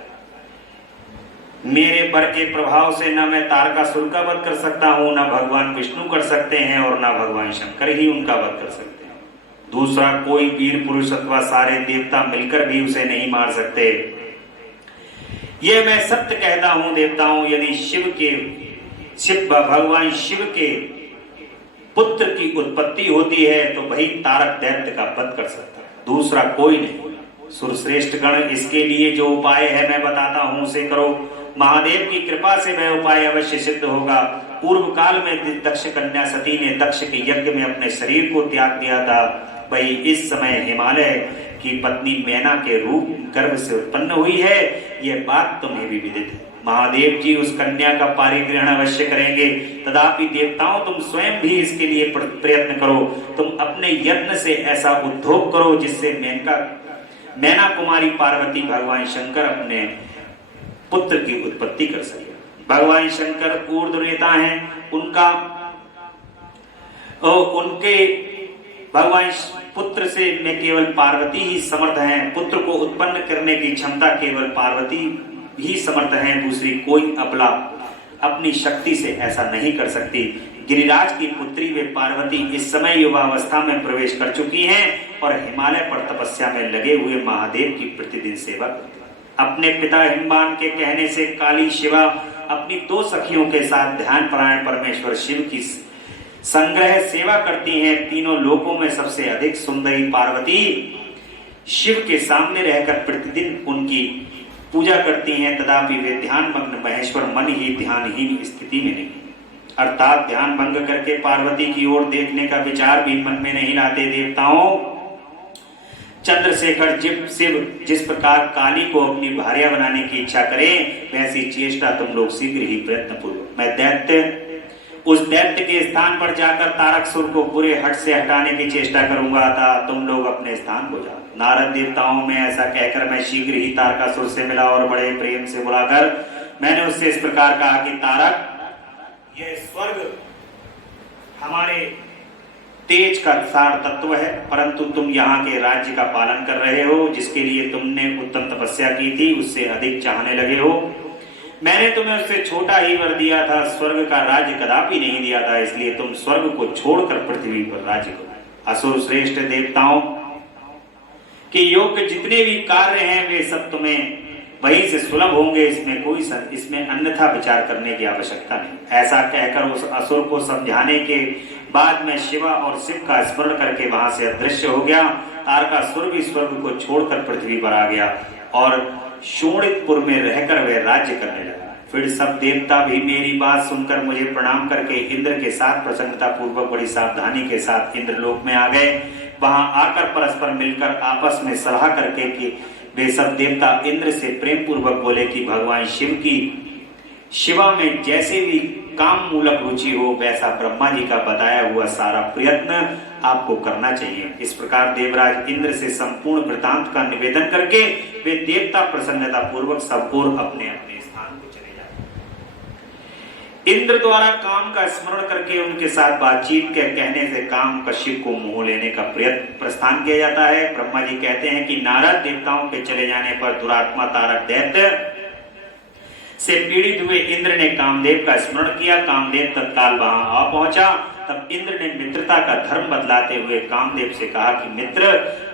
मेरे बर के प्रभाव से न मैं तारकासुर का वध कर सकता हूं, न भगवान विष्णु कर सकते हैं और न भगवान शंकर ही उनका वध कर सकते हैं। दूसरा कोई वीर पुरुष अथवा सारे देवता मिलकर भी उसे नहीं मार सकते। यह मैं सत्य कहता हूं देवताओं, यदि भगवान शिव के पुत्र की उत्पत्ति होती है तो वही तारक दैत्य का वध कर सकता है, दूसरा कोई नहीं। सुरश्रेष्ठ गण, इसके लिए जो उपाय है मैं बताता हूं उसे करो। महादेव की कृपा से वह उपाय अवश्य सिद्ध होगा। पूर्व काल में दक्ष कन्या सती ने दक्ष के यज्ञ में अपने शरीर को त्याग दिया था, वही इस समय हिमालय की पत्नी मैना के रूप गर्भ से उत्पन्न हुई है। यह बात तुम्हें भी विदित है। महादेव जी उस कन्या का पारिग्रहण अवश्य करेंगे। तथापि देवताओं, तुम स्वयं भी इसके लिए प्रयत्न करो। तुम अपने यत्न से ऐसा उद्योग करो जिससे मैना कुमारी पार्वती भगवान शंकर अपने पुत्र की उत्पत्ति कर सके। भगवान शंकर ऊर्ध्वनेता हैं, उनके भगवान पुत्र से में केवल पार्वती ही समर्थ हैं। पुत्र को उत्पन्न करने की क्षमता केवल पार्वती ही समर्थ हैं, दूसरी कोई अबला अपनी शक्ति से ऐसा नहीं कर सकती। गिरिराज की पुत्री वे पार्वती इस समय युवावस्था में प्रवेश कर चुकी हैं और हिमालय पर तपस्या में लगे हुए महादेव की प्रतिदिन सेवा करती हैं। अपने पिता हिमवान के कहने से काली शिवा अपनी 2 सखियों के साथ ध्यान परायण परमेश्वर शिव की संग्रह सेवा करती हैं। तीनों लोकों में सबसे अधिक सुंदरी पार्वती शिव के सामने रहकर प्रतिदिन उनकी पूजा करती हैं। तथापि वे ध्यान मग्न महेश्वर मन ही ध्यानहीन स्थिति में नहीं, अर्थात ध्यान भंग करके पार्वती की ओर देखने का विचार भी मन में नहीं लाते। देवताओं, चंद्रशेखर शिव जिस प्रकार काली को अपनी भार्या बनाने की इच्छा करें, वैसी चेष्टा तुम लोग शीघ्र ही प्रयत्न पूर्वक। मैं उस दैत्य के स्थान पर जाकर तारकासुर को पूरे हट से हटाने की चेष्टा करूंगा, था तुम लोग अपने स्थान को जाओ। नारद देवताओं में ऐसा कहकर मैं शीघ्र ही तारकासुर से मिला और बड़े प्रेम से बुलाकर मैंने उससे इस प्रकार कहा कि तारक, यह स्वर्ग हमारे तेज का सार तत्व है, परंतु तुम यहाँ के राज्य का पालन कर रहे हो, जिसके लिए तुमने उत्तम तपस्या की थी उससे अधिक चाहने लगे हो। मैंने तुम्हें उससे छोटा ही वर दिया था, स्वर्ग का राज्य कदापि नहीं दिया था, इसलिए तुम स्वर्ग को छोड़कर पृथ्वी पर राज्य करो। असुर श्रेष्ठ देवताओं के योग्य जितने भी कार्य हैं वे सब तुम्हें वहीं से सुलभ होंगे, इसमें अन्यथा विचार करने की आवश्यकता नहीं। ऐसा कहकर उस असुर को समझाने के बाद मैं शिवा और शिव का स्मरण करके वहां से अदृश्य हो गया। तारकासुर भी स्वर्ग को छोड़कर पृथ्वी पर आ गया और शोणितपुर में रहकर वह राज्य करने लगा। फिर सब देवता भी मेरी बात सुनकर मुझे प्रणाम करके इंद्र के साथ प्रसन्नता पूर्वक बड़ी सावधानी के साथ इंद्रलोक में आ गए। वहां आकर परस्पर मिलकर आपस में सलाह करके कि वे सब देवता इंद्र से प्रेम पूर्वक बोले कि भगवान शिवा में जैसे भी काम मूलक रुचि हो वैसा ब्रह्मा जी का बताया हुआ सारा प्रयत्न आपको करना चाहिए। इस प्रकार देवराज इंद्र से संपूर्ण वृतांत का निवेदन करके वे देवता प्रसन्नता पूर्वक सब और अपने अपने स्थान को चले जाते। इंद्र द्वारा काम का स्मरण करके उनके साथ बातचीत के कहने से काम कश्यप को मोह लेने का प्रस्थान किया जाता है। ब्रह्मा जी कहते हैं कि नारद देवताओं के चले जाने पर दुरात्मा तारक दैत्य से पीड़ित हुए इंद्र ने कामदेव का स्मरण किया। कामदेव तत्काल वहां आ पहुंचा। तब इंद्र ने मित्रता का धर्म बदलाते हुए कामदेव से कहा कि मित्र,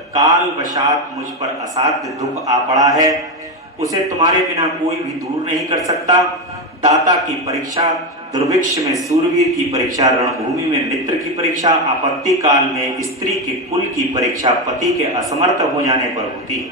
काल वशात मुझ पर असाध्य दुख आ पड़ा है, उसे तुम्हारे बिना कोई भी दूर नहीं कर सकता। दाता की परीक्षा दुर्भिक्ष में सूरवीर की परीक्षा, रणभूमि में मित्र की परीक्षा, आपत्ति काल में स्त्री के कुल की परीक्षा पति के असमर्थ हो जाने पर होती है।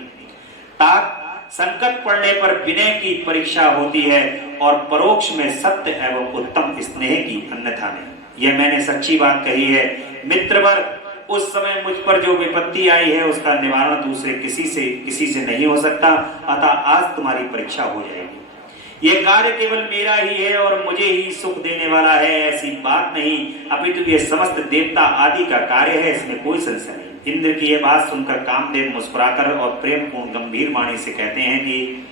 संकट पड़ने पर विनय की परीक्षा होती है और परोक्ष में सत्य एवं उत्तम स्नेह की अन्यथा नहीं। यह मैंने सच्ची बात कही है। मित्रवर, उस समय मुझ पर जो विपत्ति आई है उसका निवारण दूसरे किसी से नहीं हो सकता, अतः आज तुम्हारी परीक्षा हो जाएगी। ये कार्य केवल मेरा ही है और मुझे ही सुख देने वाला है, ऐसी बात नहीं, अपितु ये समस्त देवता आदि का कार्य है, इसमें कोई संशय नहीं। इंद्र की यह बात सुनकर कामदेव मुस्कुराकर और प्रेम पूर्ण गंभीर वाणी से कहते हैं कि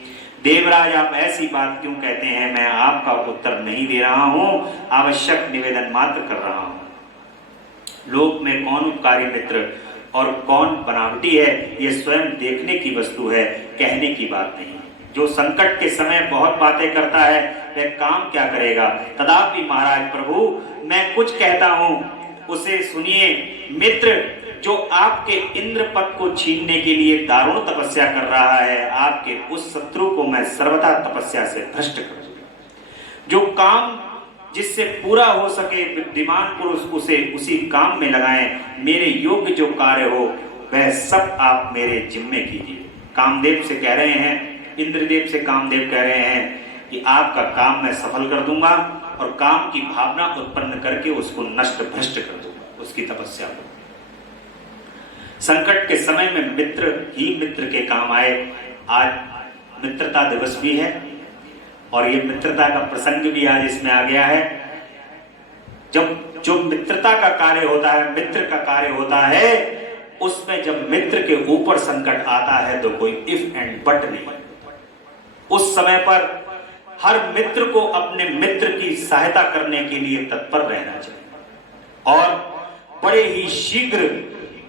देवराज, आप ऐसी बात क्यों कहते हैं? मैं आपका उत्तर नहीं दे रहा हूं, आवश्यक निवेदन मात्र कर रहा हूं। लोक में कौन उपकारी मित्र और कौन बनावटी है, यह स्वयं देखने की वस्तु है, कहने की बात नहीं। जो संकट के समय बहुत बातें करता है वह काम क्या करेगा? तथापि महाराज प्रभु, मैं कुछ कहता हूं उसे सुनिए। मित्र, जो आपके इंद्र पद को छीनने के लिए दारुण तपस्या कर रहा है, आपके उस शत्रु को मैं सर्वथा तपस्या से भ्रष्ट कर दूंगा। जो काम जिससे पूरा हो सके, विद्यमान पुरुष उसे उसी काम में लगाएं। मेरे योग्य जो कार्य हो वह सब आप मेरे जिम्मे कीजिए। कामदेव से कह रहे हैं, इंद्रदेव से कामदेव कह रहे हैं कि आपका काम मैं सफल कर दूंगा और काम की भावना उत्पन्न करके उसको नष्ट भ्रष्ट कर दूंगा, उसकी तपस्या को। संकट के समय में मित्र ही मित्र के काम आए। आज मित्रता दिवस भी है और ये मित्रता का प्रसंग भी आज इसमें आ गया है। जब जो मित्रता का कार्य होता है, मित्र का कार्य होता है, उसमें जब मित्र के ऊपर संकट आता है तो कोई इफ एंड बट नहीं। उस समय पर हर मित्र को अपने मित्र की सहायता करने के लिए तत्पर रहना चाहिए और बड़े ही शीघ्र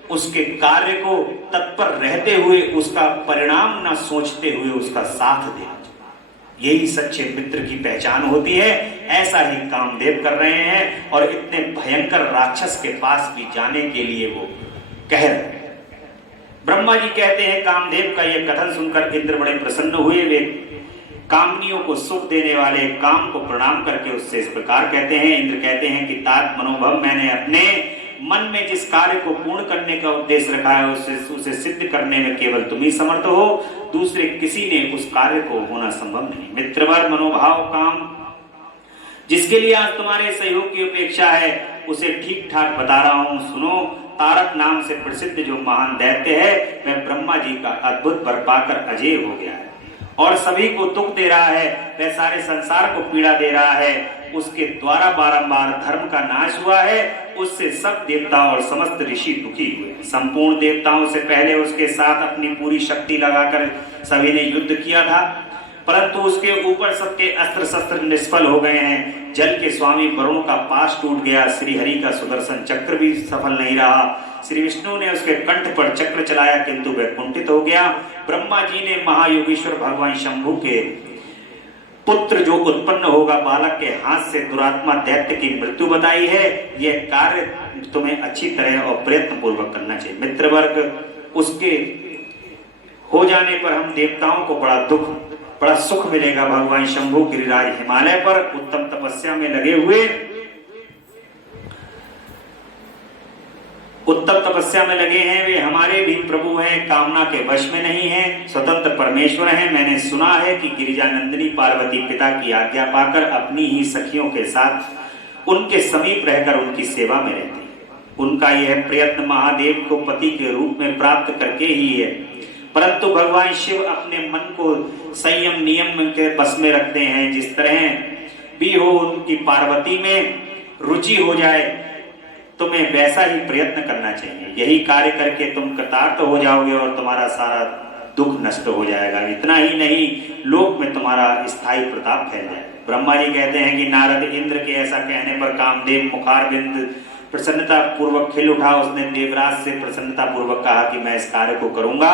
उसके कार्य को तत्पर रहते हुए उसका परिणाम न सोचते हुए उसका साथ देना चाहिए। यही सच्चे मित्र की पहचान होती है। ऐसा ही कामदेव कर रहे हैं और इतने भयंकर राक्षस के पास भी जाने के लिए वो कह रहे हैं। ब्रह्मा जी कहते हैं, कामदेव का यह कथन सुनकर इंद्र बड़े प्रसन्न हुए। वे कामनियों को सुख देने वाले काम को प्रणाम करके उससे इस प्रकार कहते हैं। इंद्र कहते हैं कि तात मनोभव, मैंने अपने मन में जिस कार्य को पूर्ण करने का उद्देश्य रखा है उसे सिद्ध करने में केवल तुम ही समर्थ हो, दूसरे किसी ने उस कार्य को होना संभव नहीं। मित्रवर मनोभाव काम जिसके लिए आज तुम्हारे सहयोग की अपेक्षा है, उसे ठीक ठाक बता रहा हूं, सुनो। तारक नाम से प्रसिद्ध जो महान दैत्य है वह ब्रह्मा जी का अद्भुत वर पाकर अजय हो गया है और सभी को दुख दे रहा है, वह सारे संसार को पीड़ा दे रहा है। उसके द्वारा बारंबार धर्म का नाश हुआ है, उससे सब देवता और समस्त ऋषि दुखी हुए। संपूर्ण देवताओं से पहले उसके साथ अपनी पूरी शक्ति लगाकर सभी ने युद्ध किया था, परंतु उसके ऊपर सबके अस्त्र शस्त्र निष्फल हो गए हैं। जल के स्वामी वरुण का पाश टूट गया, श्री हरि का सुदर्शन चक्र भी सफल नहीं रहा। श्री विष्णु ने उसके कंठ पर चक्र चलाया किंतु वह कुंठित हो गया। ब्रह्मा जी ने महायोगेश्वर भगवान शंभु के पुत्र जो उत्पन्न होगा बालक के हाथ से दुरात्मा दैत्य की मृत्यु बताई है। यह कार्य तुम्हें अच्छी तरह और प्रयत्न पूर्वक करना चाहिए। मित्र वर्ग, उसके हो जाने पर हम देवताओं को बड़ा सुख मिलेगा। भगवान शंभु गिरिराज हिमालय पर उत्तम तपस्या में लगे हुए, उत्तम तपस्या में लगे हैं। वे हमारे भी प्रभु हैं, कामना के वश में नहीं हैं, स्वतंत्र परमेश्वर हैं। मैंने सुना है कि गिरिजानंदिनी पार्वती पिता की आज्ञा पाकर अपनी ही सखियों के साथ उनके समीप रहकर उनकी सेवा में रहती है। उनका यह प्रयत्न महादेव को पति के रूप में प्राप्त करके ही है, परंतु भगवान शिव अपने मन को संयम नियम के बस में रखते हैं। जिस तरह भी हो उनकी पार्वती में रुचि हो जाए, तुम्हें वैसा ही प्रयत्न करना चाहिए। यही कार्य करके तुम कृतार्थ हो जाओगे और तुम्हारा सारा दुख नष्ट हो जाएगा। इतना ही नहीं, लोक में तुम्हारा स्थायी प्रताप फैल जाएगा। ब्रह्मा जी कहते हैं कि नारद इंद्र के ऐसा कहने पर कामदेव मुखारबिंद प्रसन्नता पूर्वक खिल उठा। उसने देवराज से प्रसन्नता पूर्वक कहा कि मैं इस कार्य को करूंगा,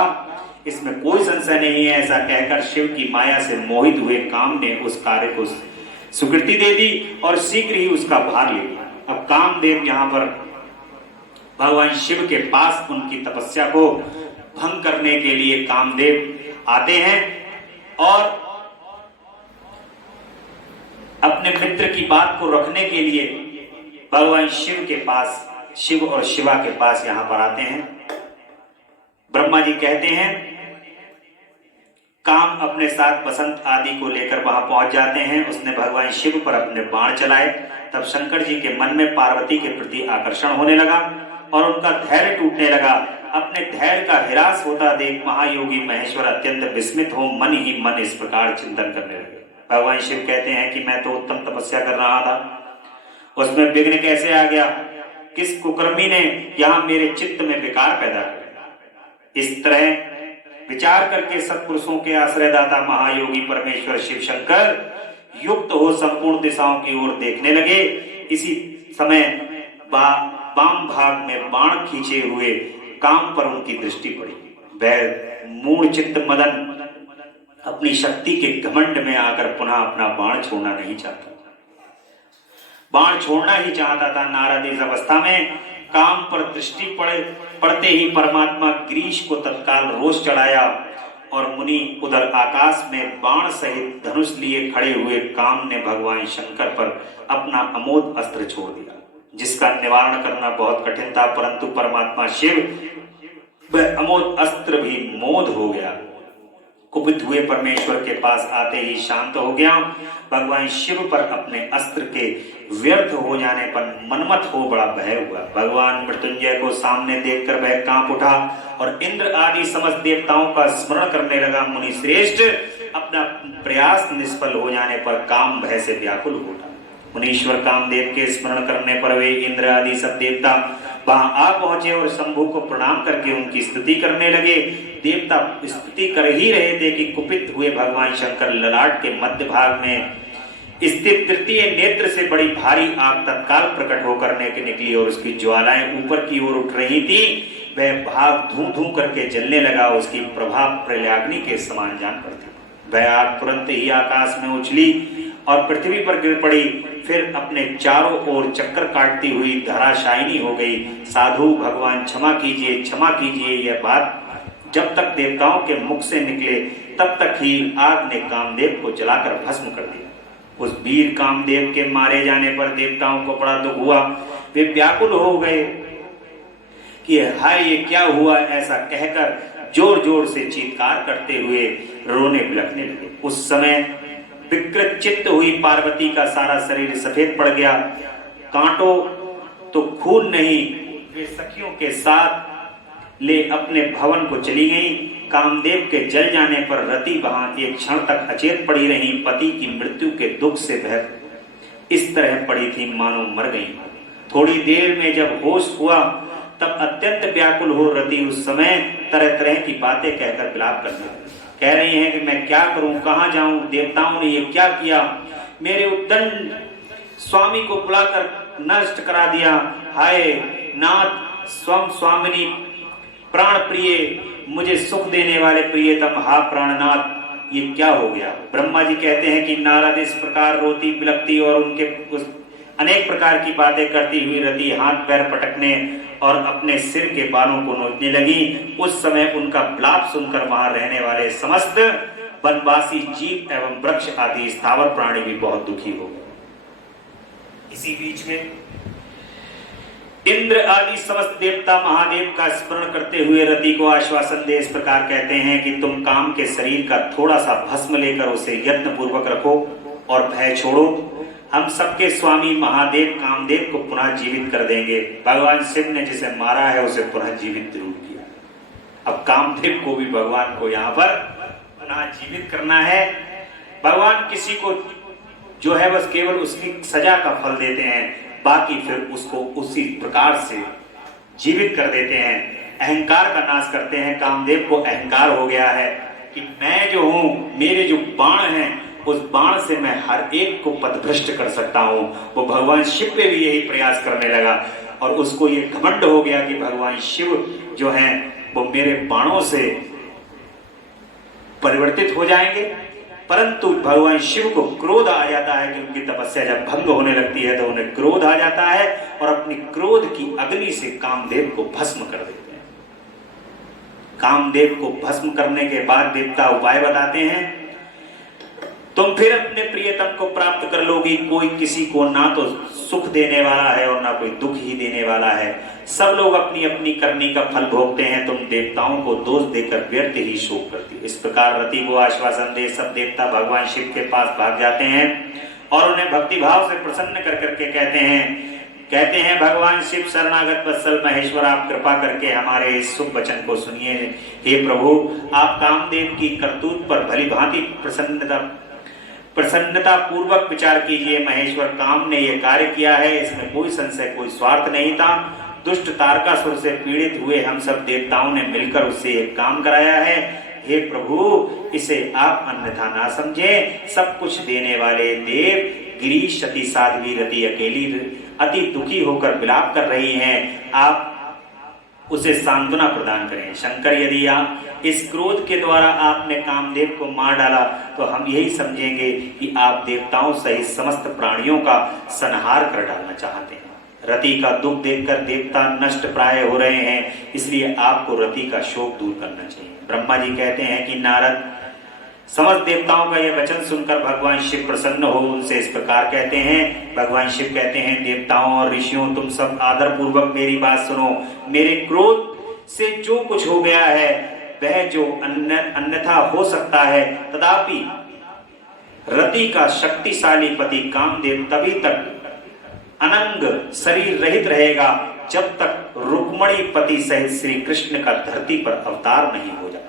इसमें कोई संशय नहीं है। ऐसा कहकर शिव की माया से मोहित हुए काम ने उस कार्य को स्वीकृति दे दी और शीघ्र ही उसका भार ले लिया। अब कामदेव यहाँ पर भगवान शिव के पास उनकी तपस्या को भंग करने के लिए कामदेव आते हैं और अपने मित्र की बात को रखने के लिए भगवान शिव के पास, शिव और शिवा के पास यहां पर आते हैं। ब्रह्मा जी कहते हैं, काम अपने साथ बसंत आदि को लेकर वहां पहुंच जाते हैं। उसने भगवान शिव पर अपने बाण चलाए। तब शंकर जी के मन में पार्वती के प्रति आकर्षण होने लगा और उनका धैर्य टूटने लगा। अपने धैर्य का हिरास होता देख महायोगी महेश्वर अत्यंत विस्मित हो मन ही मन इस प्रकार चिंतन करने लगे। भगवान शिव कहते हैं कि मैं तो उत्तम तपस्या कर रहा था, उसमें विघ्न कैसे आ गया, किस कुकर्मी ने यहां मेरे चित्त में विकार पैदा किया। इस तरह विचार करके सत्पुरुषों के आश्रयदाता महायोगी परमेश्वर शिव शंकर युक्त हो संपूर्ण दिशाओं की ओर देखने लगे। इसी समय वाम भाग में बाण खींचे हुए काम पर उनकी दृष्टि पड़ी। वह मूढ़ चित्त मदन अपनी शक्ति के घमंड में आकर पुनः अपना बाण छोड़ना नहीं चाहता, बाण छोड़ना ही चाहता था। नारद इस अवस्था में काम पर दृष्टि पड़ते ही परमात्मा गिरीश को तत्काल रोष चढ़ाया और मुनि उधर आकाश में बाण सहित धनुष लिए खड़े हुए काम ने भगवान शंकर पर अपना अमोघ अस्त्र छोड़ दिया, जिसका निवारण करना बहुत कठिन था। परंतु परमात्मा शिव वह अमोघ अस्त्र भी मोद हो गया। कुपित हुए परमेश्वर के पास आते ही शांत हो गया। भगवान शिव पर अपने अस्त्र के व्यर्थ हो जाने पर मनमत हो बड़ा भय हुआ। भगवान मृत्युंजय को सामने देखकर वह कांप उठा और इंद्र आदि समस्त देवताओं का स्मरण करने लगा। मुनि श्रेष्ठ अपना प्रयास निष्फल हो जाने पर काम भय से व्याकुल हो उठा। मुनीश्वर कामदेव के स्मरण करने पर वे इंद्र आदि सब देवता वहां आ पहुंचे और शंभु को प्रणाम करके उनकी स्तुति करने लगे। देवता स्तुति कर ही रहे थे कि कुपित हुए भगवान शंकर ललाट के मध्य भाग में स्थित तृतीय नेत्र से बड़ी भारी आग तत्काल प्रकट होकर के निकली और उसकी ज्वालाएं ऊपर की ओर उठ रही थी। वह भाग धू धू करके जलने लगा, उसकी प्रभाव प्रलयाग्नि के समान जान पड़ती। वह आग तुरंत ही आकाश में उछली और पृथ्वी पर गिर पड़ी, फिर अपने चारों ओर चक्कर काटती हुई धराशायिनी हो गई। साधु भगवान क्षमा कीजिए, क्षमा कीजिए, यह बात जब तक देवताओं के मुख से निकले तब तक ही आग ने कामदेव को जलाकर भस्म कर दिया। उस वीर कामदेव के मारे जाने पर देवताओं को बड़ा दुख हुआ। वे व्याकुल हो गए कि हाय ये क्या हुआ, ऐसा कहकर जोर जोर से चीत्कार करते हुए रोने बिलखने लगे। उस समय विकृत चित्त हुई पार्वती का सारा शरीर सफेद पड़ गया, कांटों तो खून नहीं। वे सखियों के साथ ले अपने भवन को चली गई। कामदेव के जल जाने पर रति वहां एक क्षण तक अचेत पड़ी रही। पति की मृत्यु के दुख से वह इस तरह पड़ी थी मानो मर गई। थोड़ी देर में जब होश हुआ तब अत्यंत व्याकुल हो रति उस समय तरह तरह की बातें कहकर विलाप करने लगी। कह रही हैं कि मैं क्या करूं, कहां जाऊं, देवताओं ने ये क्या किया, मेरे उद्दंड स्वामी को बुलाकर नष्ट करा दिया। हाय नाथ स्वम स्वामिनी प्राण प्रिय, मुझे सुख देने वाले प्रियतम, हा प्राणनाथ, ये क्या हो गया। ब्रह्मा जी कहते हैं कि नारद इस प्रकार रोती बिलखती और उनके उस अनेक प्रकार की बातें करती हुई रति हाथ पैर पटकने और अपने सिर के बालों को नोचने लगी। उस समय उनका विलाप सुनकर वहां रहने वाले समस्त वनवासी जीव एवं वृक्ष आदि स्थावर प्राणी भी बहुत दुखी हो गए। इसी बीच में इंद्र आदि समस्त देवता महादेव का स्मरण करते हुए रति को आश्वासन दे इस प्रकार कहते हैं कि तुम काम के शरीर का थोड़ा सा भस्म लेकर उसे यत्न पूर्वक रखो और भय छोड़ो। हम सबके स्वामी महादेव कामदेव को पुनः जीवित कर देंगे। भगवान शिव ने जिसे मारा है उसे पुनः जीवित जरूर किया। अब कामदेव को भी भगवान को यहाँ पर पुनः जीवित करना है। भगवान किसी को जो है बस केवल उसकी सजा का फल देते हैं, बाकी फिर उसको उसी प्रकार से जीवित कर देते हैं। अहंकार का नाश करते हैं। कामदेव को अहंकार हो गया है कि मैं जो हूं, मेरे जो बाण हैं उस बाण से मैं हर एक को पथभ्रष्ट कर सकता हूं। वो भगवान शिव पे भी यही प्रयास करने लगा और उसको ये घमंड हो गया कि भगवान शिव जो हैं वो मेरे बाणों से परिवर्तित हो जाएंगे। परंतु भगवान शिव को क्रोध आ जाता है कि उनकी तपस्या जब भंग होने लगती है तो उन्हें क्रोध आ जाता है और अपनी क्रोध की अग्नि से कामदेव को भस्म कर देते हैं। कामदेव को भस्म करने के बाद देवता उपाय बताते हैं, तुम फिर अपने प्रियतम को प्राप्त कर लोगी। कोई किसी को ना तो सुख देने वाला है और ना कोई दुख ही देने वाला है। सब लोग अपनी अपनी करनी का फल भोगते हैं। तुम देवताओं को दोष देकर व्यर्थ ही शोक करती। इस प्रकार रति को आश्वासन दे सब देवता भगवान शिव के पास भाग जाते हैं और उन्हें भक्ति भाव से प्रसन्न कर करके कहते हैं भगवान शिव शरणागत वत्सल महेश्वर, आप कृपा करके हमारे इस शुभ वचन को सुनिए। हे प्रभु, आप कामदेव की करतूत पर भली भांति प्रसन्नता पूर्वक विचार कीजिए, महेश्वर काम ने यह कार्य किया है, इसमें कोई संशय, कोई स्वार्थ नहीं था। दुष्ट तारकासुर से पीड़ित हुए हम सब देवताओं ने मिलकर उससे एक काम कराया है। हे प्रभु, इसे आप अन्यथा ना समझे। सब कुछ देने वाले देव गिरीश, सती साध्वी रति अकेली अति दुखी होकर विलाप कर रही हैं, आप उसे सांत्वना प्रदान करें। शंकर, यदि आप इस क्रोध के द्वारा आपने कामदेव को मार डाला तो हम यही समझेंगे कि आप देवताओं सहित समस्त प्राणियों का संहार कर डालना चाहते हैं। रति का दुख देखकर देवता नष्ट प्राय हो रहे हैं, इसलिए आपको रति का शोक दूर करना चाहिए। ब्रह्मा जी कहते हैं कि नारद, समस्त देवताओं का यह वचन सुनकर भगवान शिव प्रसन्न हो उनसे इस प्रकार कहते हैं। भगवान शिव कहते हैं, देवताओं और ऋषियों, तुम सब आदर पूर्वक मेरी बात सुनो। मेरे क्रोध से जो कुछ हो गया है वह जो अन्यथा हो सकता है, तथापि रति का शक्तिशाली पति कामदेव तभी तक अनंग शरीर रहित रहेगा जब तक रुक्मणी पति सहित श्री कृष्ण का धरती पर अवतार नहीं हो जाता।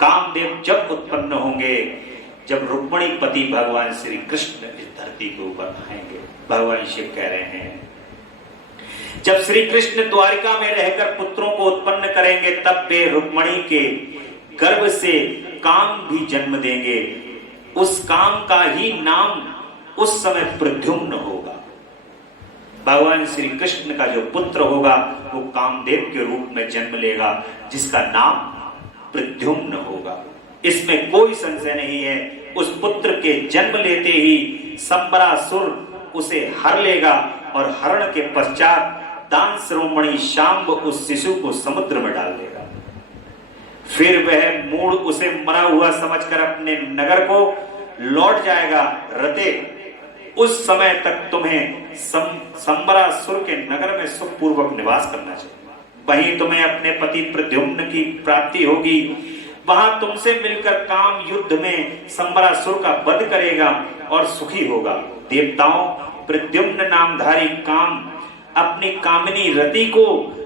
कामदेव जब उत्पन्न होंगे जब रुक्मणी पति भगवान श्री कृष्ण इस धरती के ऊपर आएंगे। भगवान शिव कह रहे हैं, जब श्री कृष्ण द्वारिका में रहकर पुत्रों को उत्पन्न करेंगे तब वे रुक्मणी के गर्भ से काम भी जन्म देंगे। उस काम का ही नाम उस समय प्रद्युम्न होगा। भगवान श्री कृष्ण का जो पुत्र होगा वो कामदेव के रूप में जन्म लेगा, जिसका नाम प्रद्युम्न होगा। इसमें कोई संशय नहीं है। उस पुत्र के जन्म लेते ही संबरासुर उसे हर लेगा और हरण के पश्चात दान शिरोमणि शांब उस शिशु को समुद्र में डाल देगा। फिर वह मूढ़ उसे मरा हुआ समझकर अपने नगर को लौट जाएगा। रते, उस समय तक तुम्हें संबरासुर के नगर में सुखपूर्वक निवास करना चाहिए। वहीं तुम्हें अपने पति प्रद्युम्न की प्राप्ति होगी। वहां तुमसे मिलकर काम युद्ध में संबरासुर का वध करेगा और सुखी होगा। देवताओं, प्रद्युम्न नामधारी काम अपनी कामिनी रति को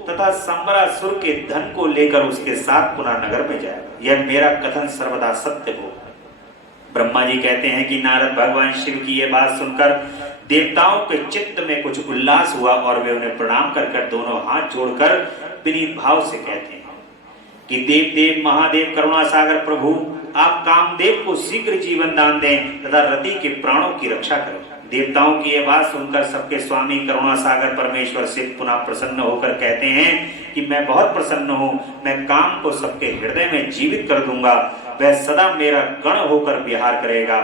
तथा संबरासुर के धन को लेकर उसके साथ पुनः नगर में जाएगा। यह मेरा कथन सर्वदा सत्य होगा। ब्रह्मा जी कहते हैं कि नारद, भगवान शिव की यह बात सुनकर देवताओं के चित्त में कुछ उल्लास हुआ और वे उन्हें प्रणाम कर दोनों हाथ जोड़कर विनीत भाव से कहते हैं कि देव देव महादेव करुणा सागर प्रभु, आप कामदेव को शीघ्र जीवन दान दें तथा रति के प्राणों की रक्षा करें। देवताओं की यह बात सुनकर सबके स्वामी करुणा सागर परमेश्वर शिव पुनः प्रसन्न होकर कहते हैं कि मैं बहुत प्रसन्न हूँ, मैं काम को सबके हृदय में जीवित कर दूंगा, वह सदा मेरा गण होकर विहार करेगा।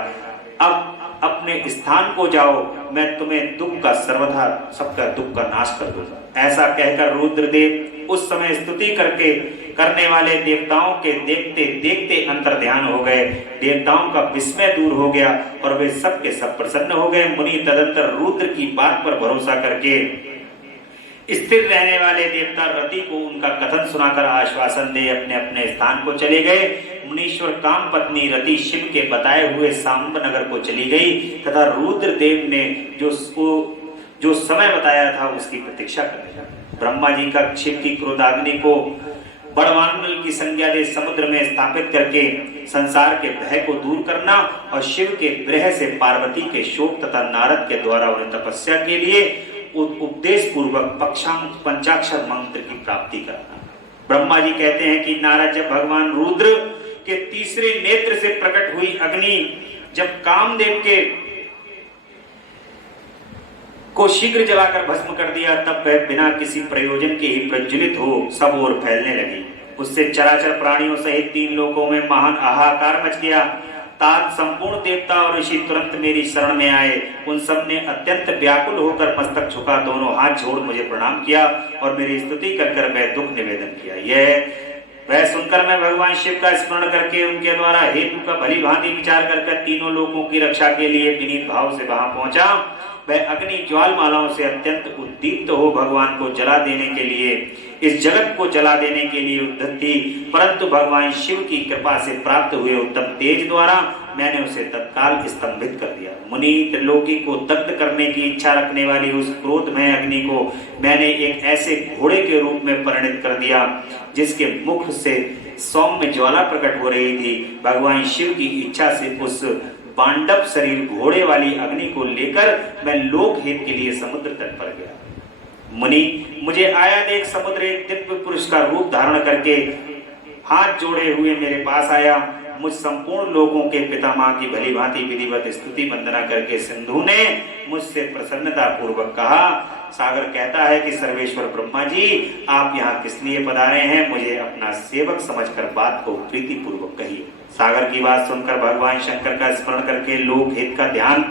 अब अपने स्थान को जाओ, मैं तुम्हें दुख का सर्वथा सबका दुख का नाश कर दूंगा। ऐसा कहकर रुद्रदेव उस समय स्तुति करने वाले देवताओं के देखते देखते अंतर ध्यान हो गए। देवताओं का विस्मय दूर हो गया और वे सब के सब प्रसन्न हो गए। मुनि तदंतर रुद्र की बात पर भरोसा करके स्थिर रहने वाले देवता रति को उनका कथन सुनाकर आश्वासन दे अपने अपने स्थान को चले गए। मुनीश्वर काम पत्नी रति शिव के बताए हुए सांब नगर को चली गई तथा रुद्र देव ने जो समय बताया था उसकी प्रतीक्षा करने लगे। ब्रह्मा जी का शिव की क्रोधाग्नि को बड़वानल की संज्ञा दे समुद्र में स्थापित करके संसार के भय को दूर करना और शिव के ग्रह से पार्वती के शोक तथा नारद के द्वारा उन्हें तपस्या के लिए उपदेश पूर्वक पंचाक्षर मंत्र की प्राप्ति करना। ब्रह्मा जी कहते हैं कि नारद, जब भगवान रुद्र के तीसरे नेत्र से प्रकट हुई अग्नि जब कामदेव के को शीघ्र जलाकर भस्म कर दिया, तब वह बिना किसी प्रयोजन के ही प्रज्वलित हो सब ओर फैलने लगी। उससे चराचर प्राणियों सहित 3 लोकों में महान हाहाकार मच गया। तात संपूर्ण देवता और ऋषि तुरंत मेरी शरण में आए। उन सब ने अत्यंत व्याकुल होकर मस्तक झुका दोनों हाथ जोड़ मुझे प्रणाम किया और मेरी स्तुति कर मैं दुख निवेदन किया। वह सुनकर मैं भगवान शिव का स्मरण करके उनके द्वारा हेतु का भली भांति विचार कर तीनों लोकों की रक्षा के लिए विनीत भाव से वहां पहुंचा। वह अग्नि ज्वालमालाओं से अत्यंत उद्दीप्त हो भगवान को जला देने के लिए, इस जगत को जला देने के लिए उद्यत थी, परंतु भगवान शिव की कृपा से प्राप्त हुए उत्तम तेज द्वारा मैंने उसे तत्काल स्तंभित कर दिया। मुनि त्रिलोकी को दग्ध करने की इच्छा रखने वाली उस क्रोधमय अग्नि को मैंने एक ऐसे घोड़े के रूप में परिणित कर दिया जिसके मुख से सौम्य ज्वाला प्रकट हो रही थी। भगवान शिव की इच्छा से उस बांडव शरीर घोड़े वाली अग्नि को लेकर मैं लोकहित के लिए समुद्र तट पर गया। मुनि, मुझे आया देख समुद्र एक दिव्य पुरुष का रूप धारण करके हाथ जोड़े हुए मेरे पास आया। मुझ संपूर्ण लोगों के पितामह की भली भांति विधिवत स्तुति वंदना करके सिंधु ने मुझसे प्रसन्नता पूर्वक कहा। सागर कहता है कि सर्वेश्वर ब्रह्मा जी, आप यहाँ किस लिए पधारे हैं? मुझे अपना सेवक समझकर बात को प्रीति पूर्वक कहिए। सागर की बात सुनकर भगवान शंकर का स्मरण करके लोक हित का ध्यान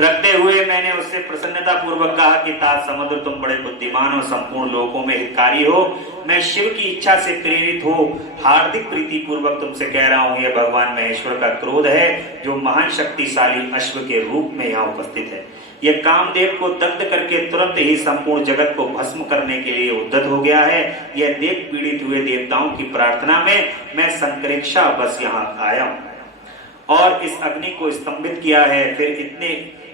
रखते हुए मैंने उससे प्रसन्नता पूर्वक कहा कि तात समुद्र, तुम बड़े बुद्धिमान और संपूर्ण लोकों में हितकारी हो। मैं शिव की इच्छा से प्रेरित हो हार्दिक प्रीति पूर्वक तुमसे कह रहा हूँ, यह भगवान महेश्वर का क्रोध है जो महान शक्तिशाली अश्व के रूप में यहाँ उपस्थित है। यह कामदेव को दग्ध करके तुरंत ही संपूर्ण जगत को भस्म करने के लिए उद्यत हो गया है। यह देख पीड़ित हुए देवताओं की प्रार्थना में मैं संकरेक्षा बस यहाँ आया हूँ और इस अग्नि को स्तंभित किया है।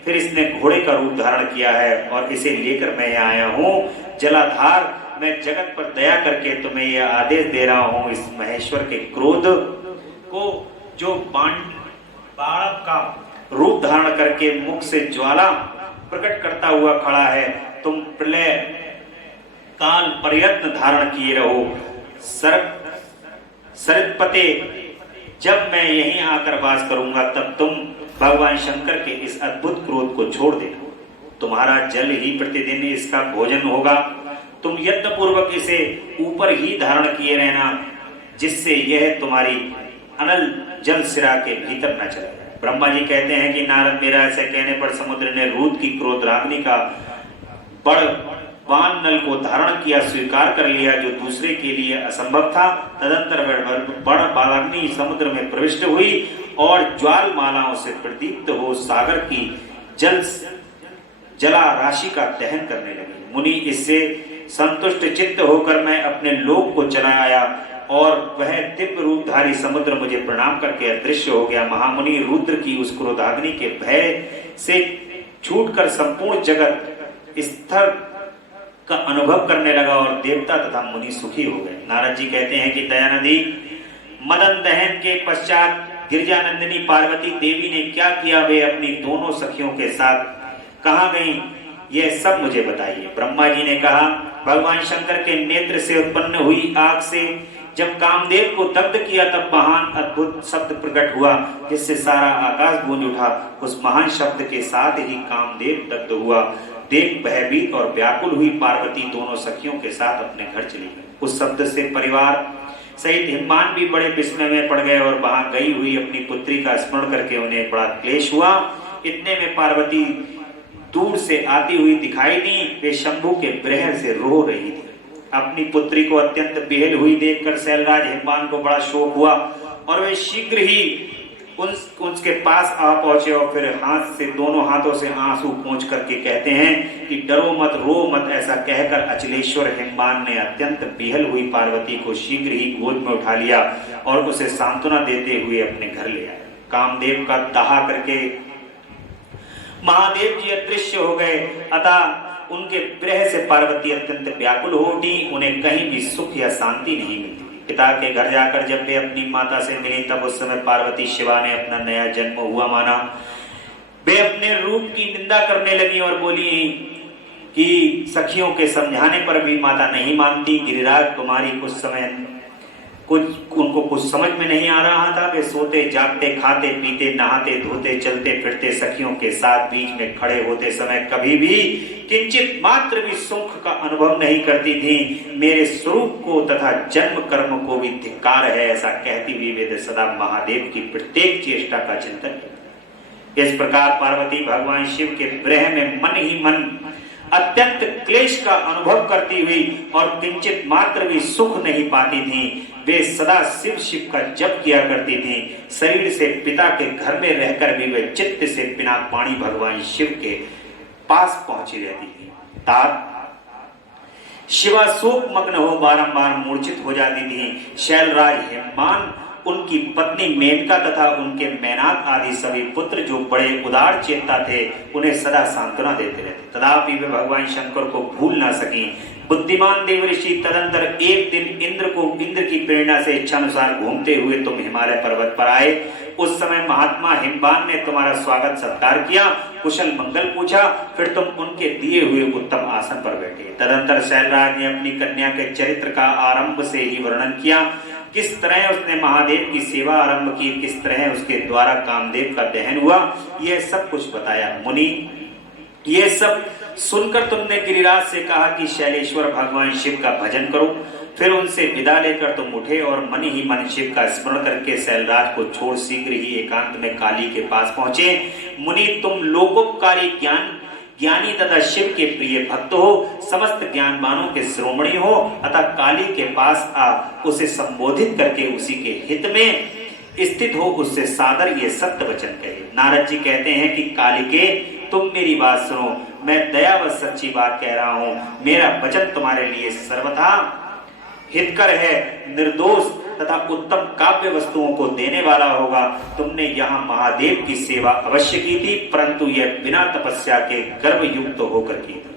फिर इसने घोड़े का रूप धारण किया है और इसे लेकर मैं यहाँ आया हूँ। जलाधार, मैं जगत पर दया करके तुम्हें यह आदेश दे रहा हूँ, इस महेश्वर के क्रोध को जो बाणव का रूप धारण करके मुख से ज्वाला प्रकट करता हुआ खड़ा है, तुम प्रलय काल प्रयत्न धारण किए रहो। सरपते, जब मैं यहीं आकर वास करूंगा तब तुम भगवान शंकर के इस अद्भुत क्रोध को छोड़ देना। तुम्हारा जल ही प्रतिदिन इसका भोजन होगा। तुम यत्न पूर्वक इसे ऊपर ही धारण किए रहना, जिससे यह तुम्हारी अनल जल सिरा के भीतर न चले। ब्रह्मा जी कहते हैं कि नारद, मेरा ऐसे कहने पर समुद्र ने रूद की क्रोध राग्नि का बड़ वान नल को धारण किया, स्वीकार कर लिया, जो दूसरे के लिए असंभव था। तदंतर बड़ बालाग्नि समुद्र में प्रविष्ट हुई और ज्वाल मालाओं से प्रदीप्त हो सागर की जला राशि का दहन करने लगी। मुनि, इससे संतुष्ट चित्त होकर मैं अपने लोक को चला आया और वह दिव्य रूपधारी समुद्र मुझे प्रणाम करके अदृश्य हो गया। महामुनि रुद्र की उस क्रोधाग्नि के भय से छूटकर संपूर्ण जगत स्थिर का अनुभव करने लगा और देवता तथा मुनि सुखी हो गए। नारद जी कहते हैं कि दया नदी मदन दहन के पश्चात गिरजानंदिनी पार्वती देवी ने क्या किया, वे अपनी दोनों सखियों के साथ कहाँ गईं, यह सब मुझे बताइए। ब्रह्मा जी ने कहा, भगवान शंकर के नेत्र से उत्पन्न हुई आग से जब कामदेव को दग्ध किया तब महान अद्भुत शब्द प्रकट हुआ, जिससे सारा आकाश गूंज उठा। उस महान शब्द के साथ ही कामदेव दग्ध हुआ। देख भयभीत और व्याकुल हुई पार्वती दोनों सखियों के साथ अपने घर चली गई। उस शब्द से परिवार सहित हिम्मान भी बड़े विस्मय में पड़ गए और वहां गई हुई अपनी पुत्री का स्मरण करके उन्हें बड़ा क्लेश हुआ। इतने में पार्वती दूर से आती हुई दिखाई दी। वे शंभु के विरह से रो रही थी। अपनी पुत्री को अत्यंत बेहल हुई देखकर शैलराज हिम्मान को बड़ा शोक हुआ और वे शीघ्र ही उसके पास आ पहुंचे और फिर दोनों हाथों से आंसू पोंछ करके कहते हैं कि डरो मत, रो मत। ऐसा कहकर अचलेश्वर हिम्मान ने अत्यंत बेहल हुई पार्वती को शीघ्र ही गोद में उठा लिया और उसे सांत्वना देते हुए अपने घर ले आए। कामदेव का दाह करके महादेव जी अदृश्य हो गए, अतः उनके विरह से पार्वती अत्यंत व्याकुल हो उठी। उन्हें कहीं भी सुख या शांति नहीं मिलती। पिता के घर जाकर जब वे अपनी माता से मिली तब उस समय पार्वती शिवा ने अपना नया जन्म हुआ माना। वे अपने रूप की निंदा करने लगी और बोली कि सखियों के समझाने पर भी माता नहीं मानती। गिरिराज कुमारी उनको कुछ समझ में नहीं आ रहा था। वे सोते जागते, खाते पीते, नहाते धोते, चलते फिरते सखियों के साथ बीच में खड़े होते समय कभी भी किंचित मात्र भी सुख का अनुभव नहीं करती थी। मेरे स्वरूप को तथा जन्म कर्म को भी धिक्कार है, ऐसा कहती हुई वे सदा महादेव की प्रत्येक चेष्टा का चिंतन करती। इस प्रकार पार्वती भगवान शिव के विरह में मन ही मन अत्यंत क्लेश का अनुभव करती हुई और किंचित मात्र भी सुख नहीं पाती थी। वे सदा शिव शिव का जप किया करती थी। शरीर से पिता के घर में रहकर भी वे चित्त से पिनाक पाणी भगवान शिव के पास पहुंची रहती थी। शिवा शोक मग्न हो बारंबार मूर्छित हो जाती थी। शैलराज हिम्मान, उनकी पत्नी मेनका तथा उनके मैनाक आदि सभी पुत्र जो बड़े उदार चेता थे, उन्हें सदा सांत्वना देते रहते। तथापि वे भगवान शंकर को भूल ना सकी। बुद्धिमान देवऋषि तदंतर एक दिन इंद्र की प्रेरणा से इच्छानुसार घूमते हुए तुम हिमालय पर्वत पर आए। उस समय महात्मा हिमवान ने तुम्हारा स्वागत सत्कार किया, कुशल मंगल पूछा, फिर तुम उनके दिए हुए उत्तम आसन पर बैठे। तदंतर शैलराज ने अपनी कन्या के चरित्र का आरंभ से ही वर्णन किया, किस तरह उसने महादेव की सेवा आरंभ की, किस तरह उसके द्वारा कामदेव का दहन हुआ, यह सब कुछ बताया। मुनि, ये सब सुनकर तुमने गिरिराज से कहा कि शैलेश्वर भगवान शिव का भजन करो। फिर उनसे विदा लेकर तुम उठे और मन ही मन शिव का स्मरण करके शैलराज को छोड़ शीघ्र ही एकांत में काली के पास पहुंचे। मुनि, तुम लोकोपकारी ज्ञानी तथा शिव के प्रिय भक्त हो, समस्त ज्ञानवानों के शिरोमणि हो, अतः काली के पास आ उसे संबोधित करके उसी के हित में स्थित हो, उससे सादर ये सत्य वचन कहे। नारद जी कहते हैं कि कालिके, तुम मेरी बात सुनो, मैं दयावश सच्ची बात कह रहा हूं। मेरा वचन तुम्हारे लिए सर्वथा हितकर है, निर्दोष तथा उत्तम काव्य वस्तुओं को देने वाला होगा। तुमने यहाँ महादेव की सेवा अवश्य की थी, परंतु यह बिना तपस्या के गर्व युक्त होकर की थी।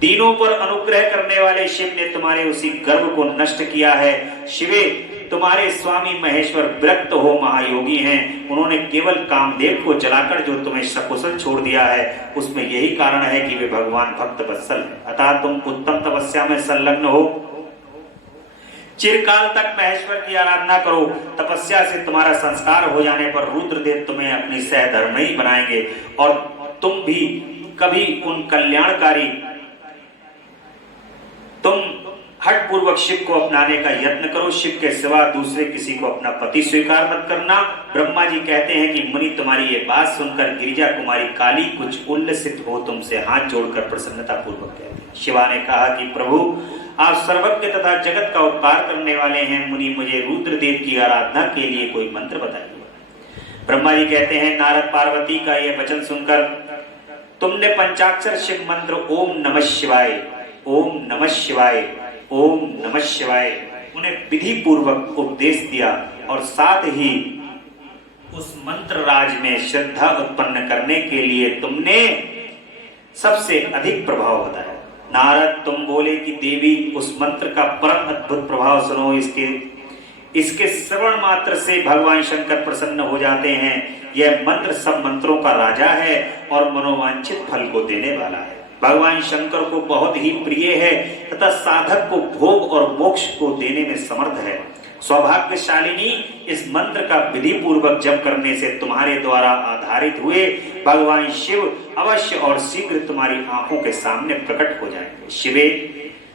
दीनों पर अनुग्रह करने वाले शिव ने तुम्हारे उसी गर्व को नष्ट किया है। शिवे, तुम्हारे स्वामी महेश्वर विरक्त हो महायोगी हैं, उन्होंने केवल कामदेव को जलाकर जो तुम्हें सकुशल छोड़ दिया है, उसमें यही कारण है कि वे भगवान भक्त वत्सल हैं। अतः तुम उत्तम तपस्या में संलग्न हो, चिरकाल तक महेश्वर की आराधना करो। तपस्या से तुम्हारा संस्कार हो जाने पर रुद्रदेव तुम्हें अपनी सहधर्मिणी बनाएंगे और तुम भी कभी उन कल्याणकारी, तुम हठ पूर्वक शिव को अपनाने का यत्न करो। शिव के सिवा दूसरे किसी को अपना पति स्वीकार मत करना। ब्रह्मा जी कहते हैं कि मुनि, तुम्हारी ये बात सुनकर गिरिजा कुमारी काली कुछ उल्लसित हो तुमसे हाथ जोड़कर प्रसन्नता पूर्वक कहती है। शिवा ने कहा कि प्रभु, आप सर्वज्ञ तथा जगत का उपकार करने वाले हैं। मुनि, मुझे रुद्रदेव की आराधना के लिए कोई मंत्र बताइए। ब्रह्मा जी कहते हैं, नारद पार्वती का यह वचन सुनकर तुमने पंचाक्षर शिव मंत्र ओम नमः शिवाय, ओम नमः शिवाय, ओम नमः शिवाय उन्हें विधि पूर्वक उपदेश दिया और साथ ही उस मंत्र राज में श्रद्धा उत्पन्न करने के लिए तुमने सबसे अधिक प्रभाव बताया। नारद, तुम बोले कि देवी, उस मंत्र का परम अद्भुत प्रभाव सुनो। इसके श्रवण मात्र से भगवान शंकर प्रसन्न हो जाते हैं। यह मंत्र सब मंत्रों का राजा है और मनोवांछित फल को देने वाला है। भगवान शंकर को बहुत ही प्रिय है तथा साधक को भोग और मोक्ष को देने में समर्थ है। सौभाग्यशालिनी, इस मंत्र का विधि पूर्वक जप करने से तुम्हारे द्वारा आधारित हुए भगवान शिव अवश्य और शीघ्र तुम्हारी आंखों के सामने प्रकट हो जाएंगे। शिवे,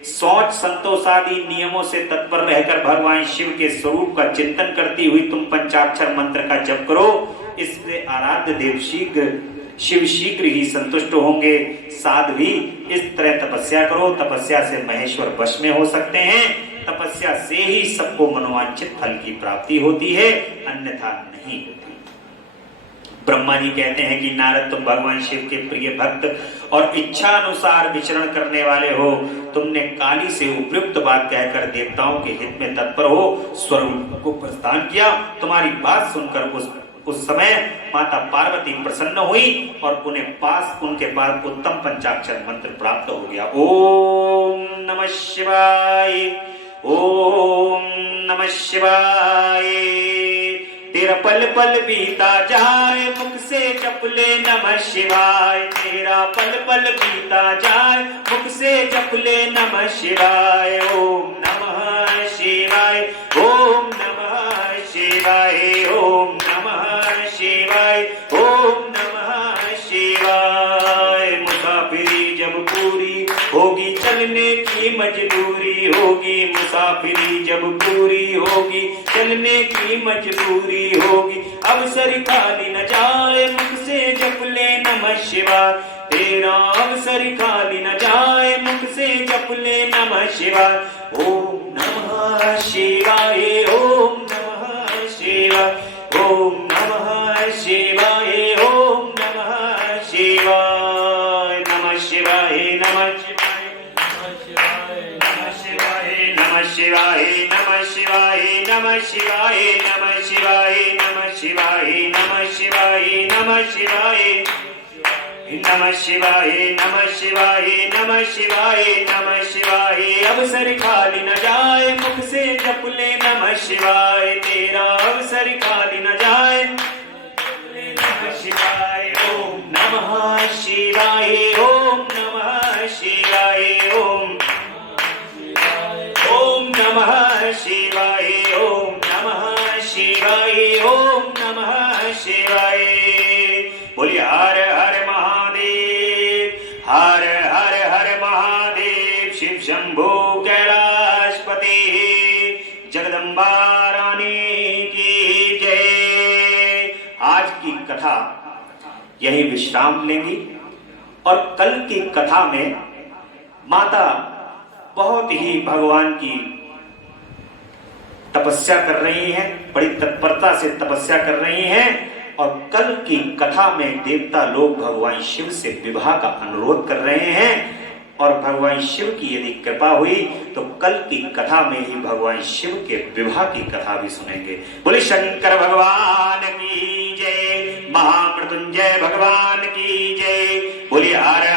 शौच संतोष आदि नियमों से तत्पर रहकर भगवान शिव के स्वरूप का चिंतन करती हुई तुम पंचाक्षर मंत्र का जप करो। इससे आराध्य देव शिव शीघ्र ही संतुष्ट होंगे। साध्वी, इस तरह तपस्या करो, तपस्या से महेश्वर वश में हो सकते हैं। तपस्या से ही सबको मनोवांछित फल की प्राप्ति होती है, अन्यथा नहीं होती। ब्रह्मा जी कहते हैं कि नारद, तुम भगवान शिव के प्रिय भक्त और इच्छा अनुसार विचरण करने वाले हो। तुमने काली से उपयुक्त बात कहकर देवताओं के हित में तत्पर हो स्वरूप को प्रस्थान किया। तुम्हारी बात सुनकर उस समय माता पार्वती प्रसन्न हुई और उनके पास उत्तम पंचाक्षर मंत्र प्राप्त हो गया। ओम नमः शिवाय, ओम नमः शिवाय। तेरा पल पल बीता जाए, मुख से जप ले नमः शिवाय। तेरा पल पल बीता जाए, मुख से जप ले नमः शिवाय। ओम नमः शिवाय, ओम नमः शिवाय, ओम नमः शिवाय, ओम नमः शिवाय। मुसाफिरी जब पूरी होगी, चलने की मजबूरी होगी। मुसाफिरी जब पूरी होगी, चलने की मजबूरी होगी। अवसर खाली न जाए, मुख से जप ले नमः शिवाय। तेरा अवसर खाली न जाए, मुख से जप ले नमः शिवाय। ओम नमः शिवाय, ओम नमः शिवाय, ओम नमः शिवाय, ओम नमः शिवाय। नमः शिवाय, नमः नमः शिवाय, नमः शिवाय, नमः शिवाय, नमः शिवाय, नमः शिवाय, नमः शिवाय, नमः शिवाय। नमः शिवाय नमः शिवाय नमः शिवाय नमः शिवाय। अवसर खाली न जाए मुख से जप ले नमः शिवाय, तेरा अवसर खाली न जाए नमः शिवाय। ओम नमः शिवाय ओम नमः शिवाय ओम नमः शिवाय ओम नमः शिवाय ओम नमः शिवाय। बोलिए हर हर महादेव, हर हर हर महादेव। शिव शंभो कैलाशपति, जगदम्बा रानी की जय। आज की कथा यही विश्राम लेंगी और कल की कथा में माता बहुत ही भगवान की तपस्या कर रही हैं, बड़ी तत्परता से तपस्या कर रही हैं। और कल की कथा में देवता लोग भगवान शिव से विवाह का अनुरोध कर रहे हैं। और भगवान शिव की यदि कृपा हुई तो कल की कथा में ही भगवान शिव के विवाह की कथा भी सुनेंगे। बोले शंकर भगवान की जय, महामृत्युंजय भगवान की जय। बोले हर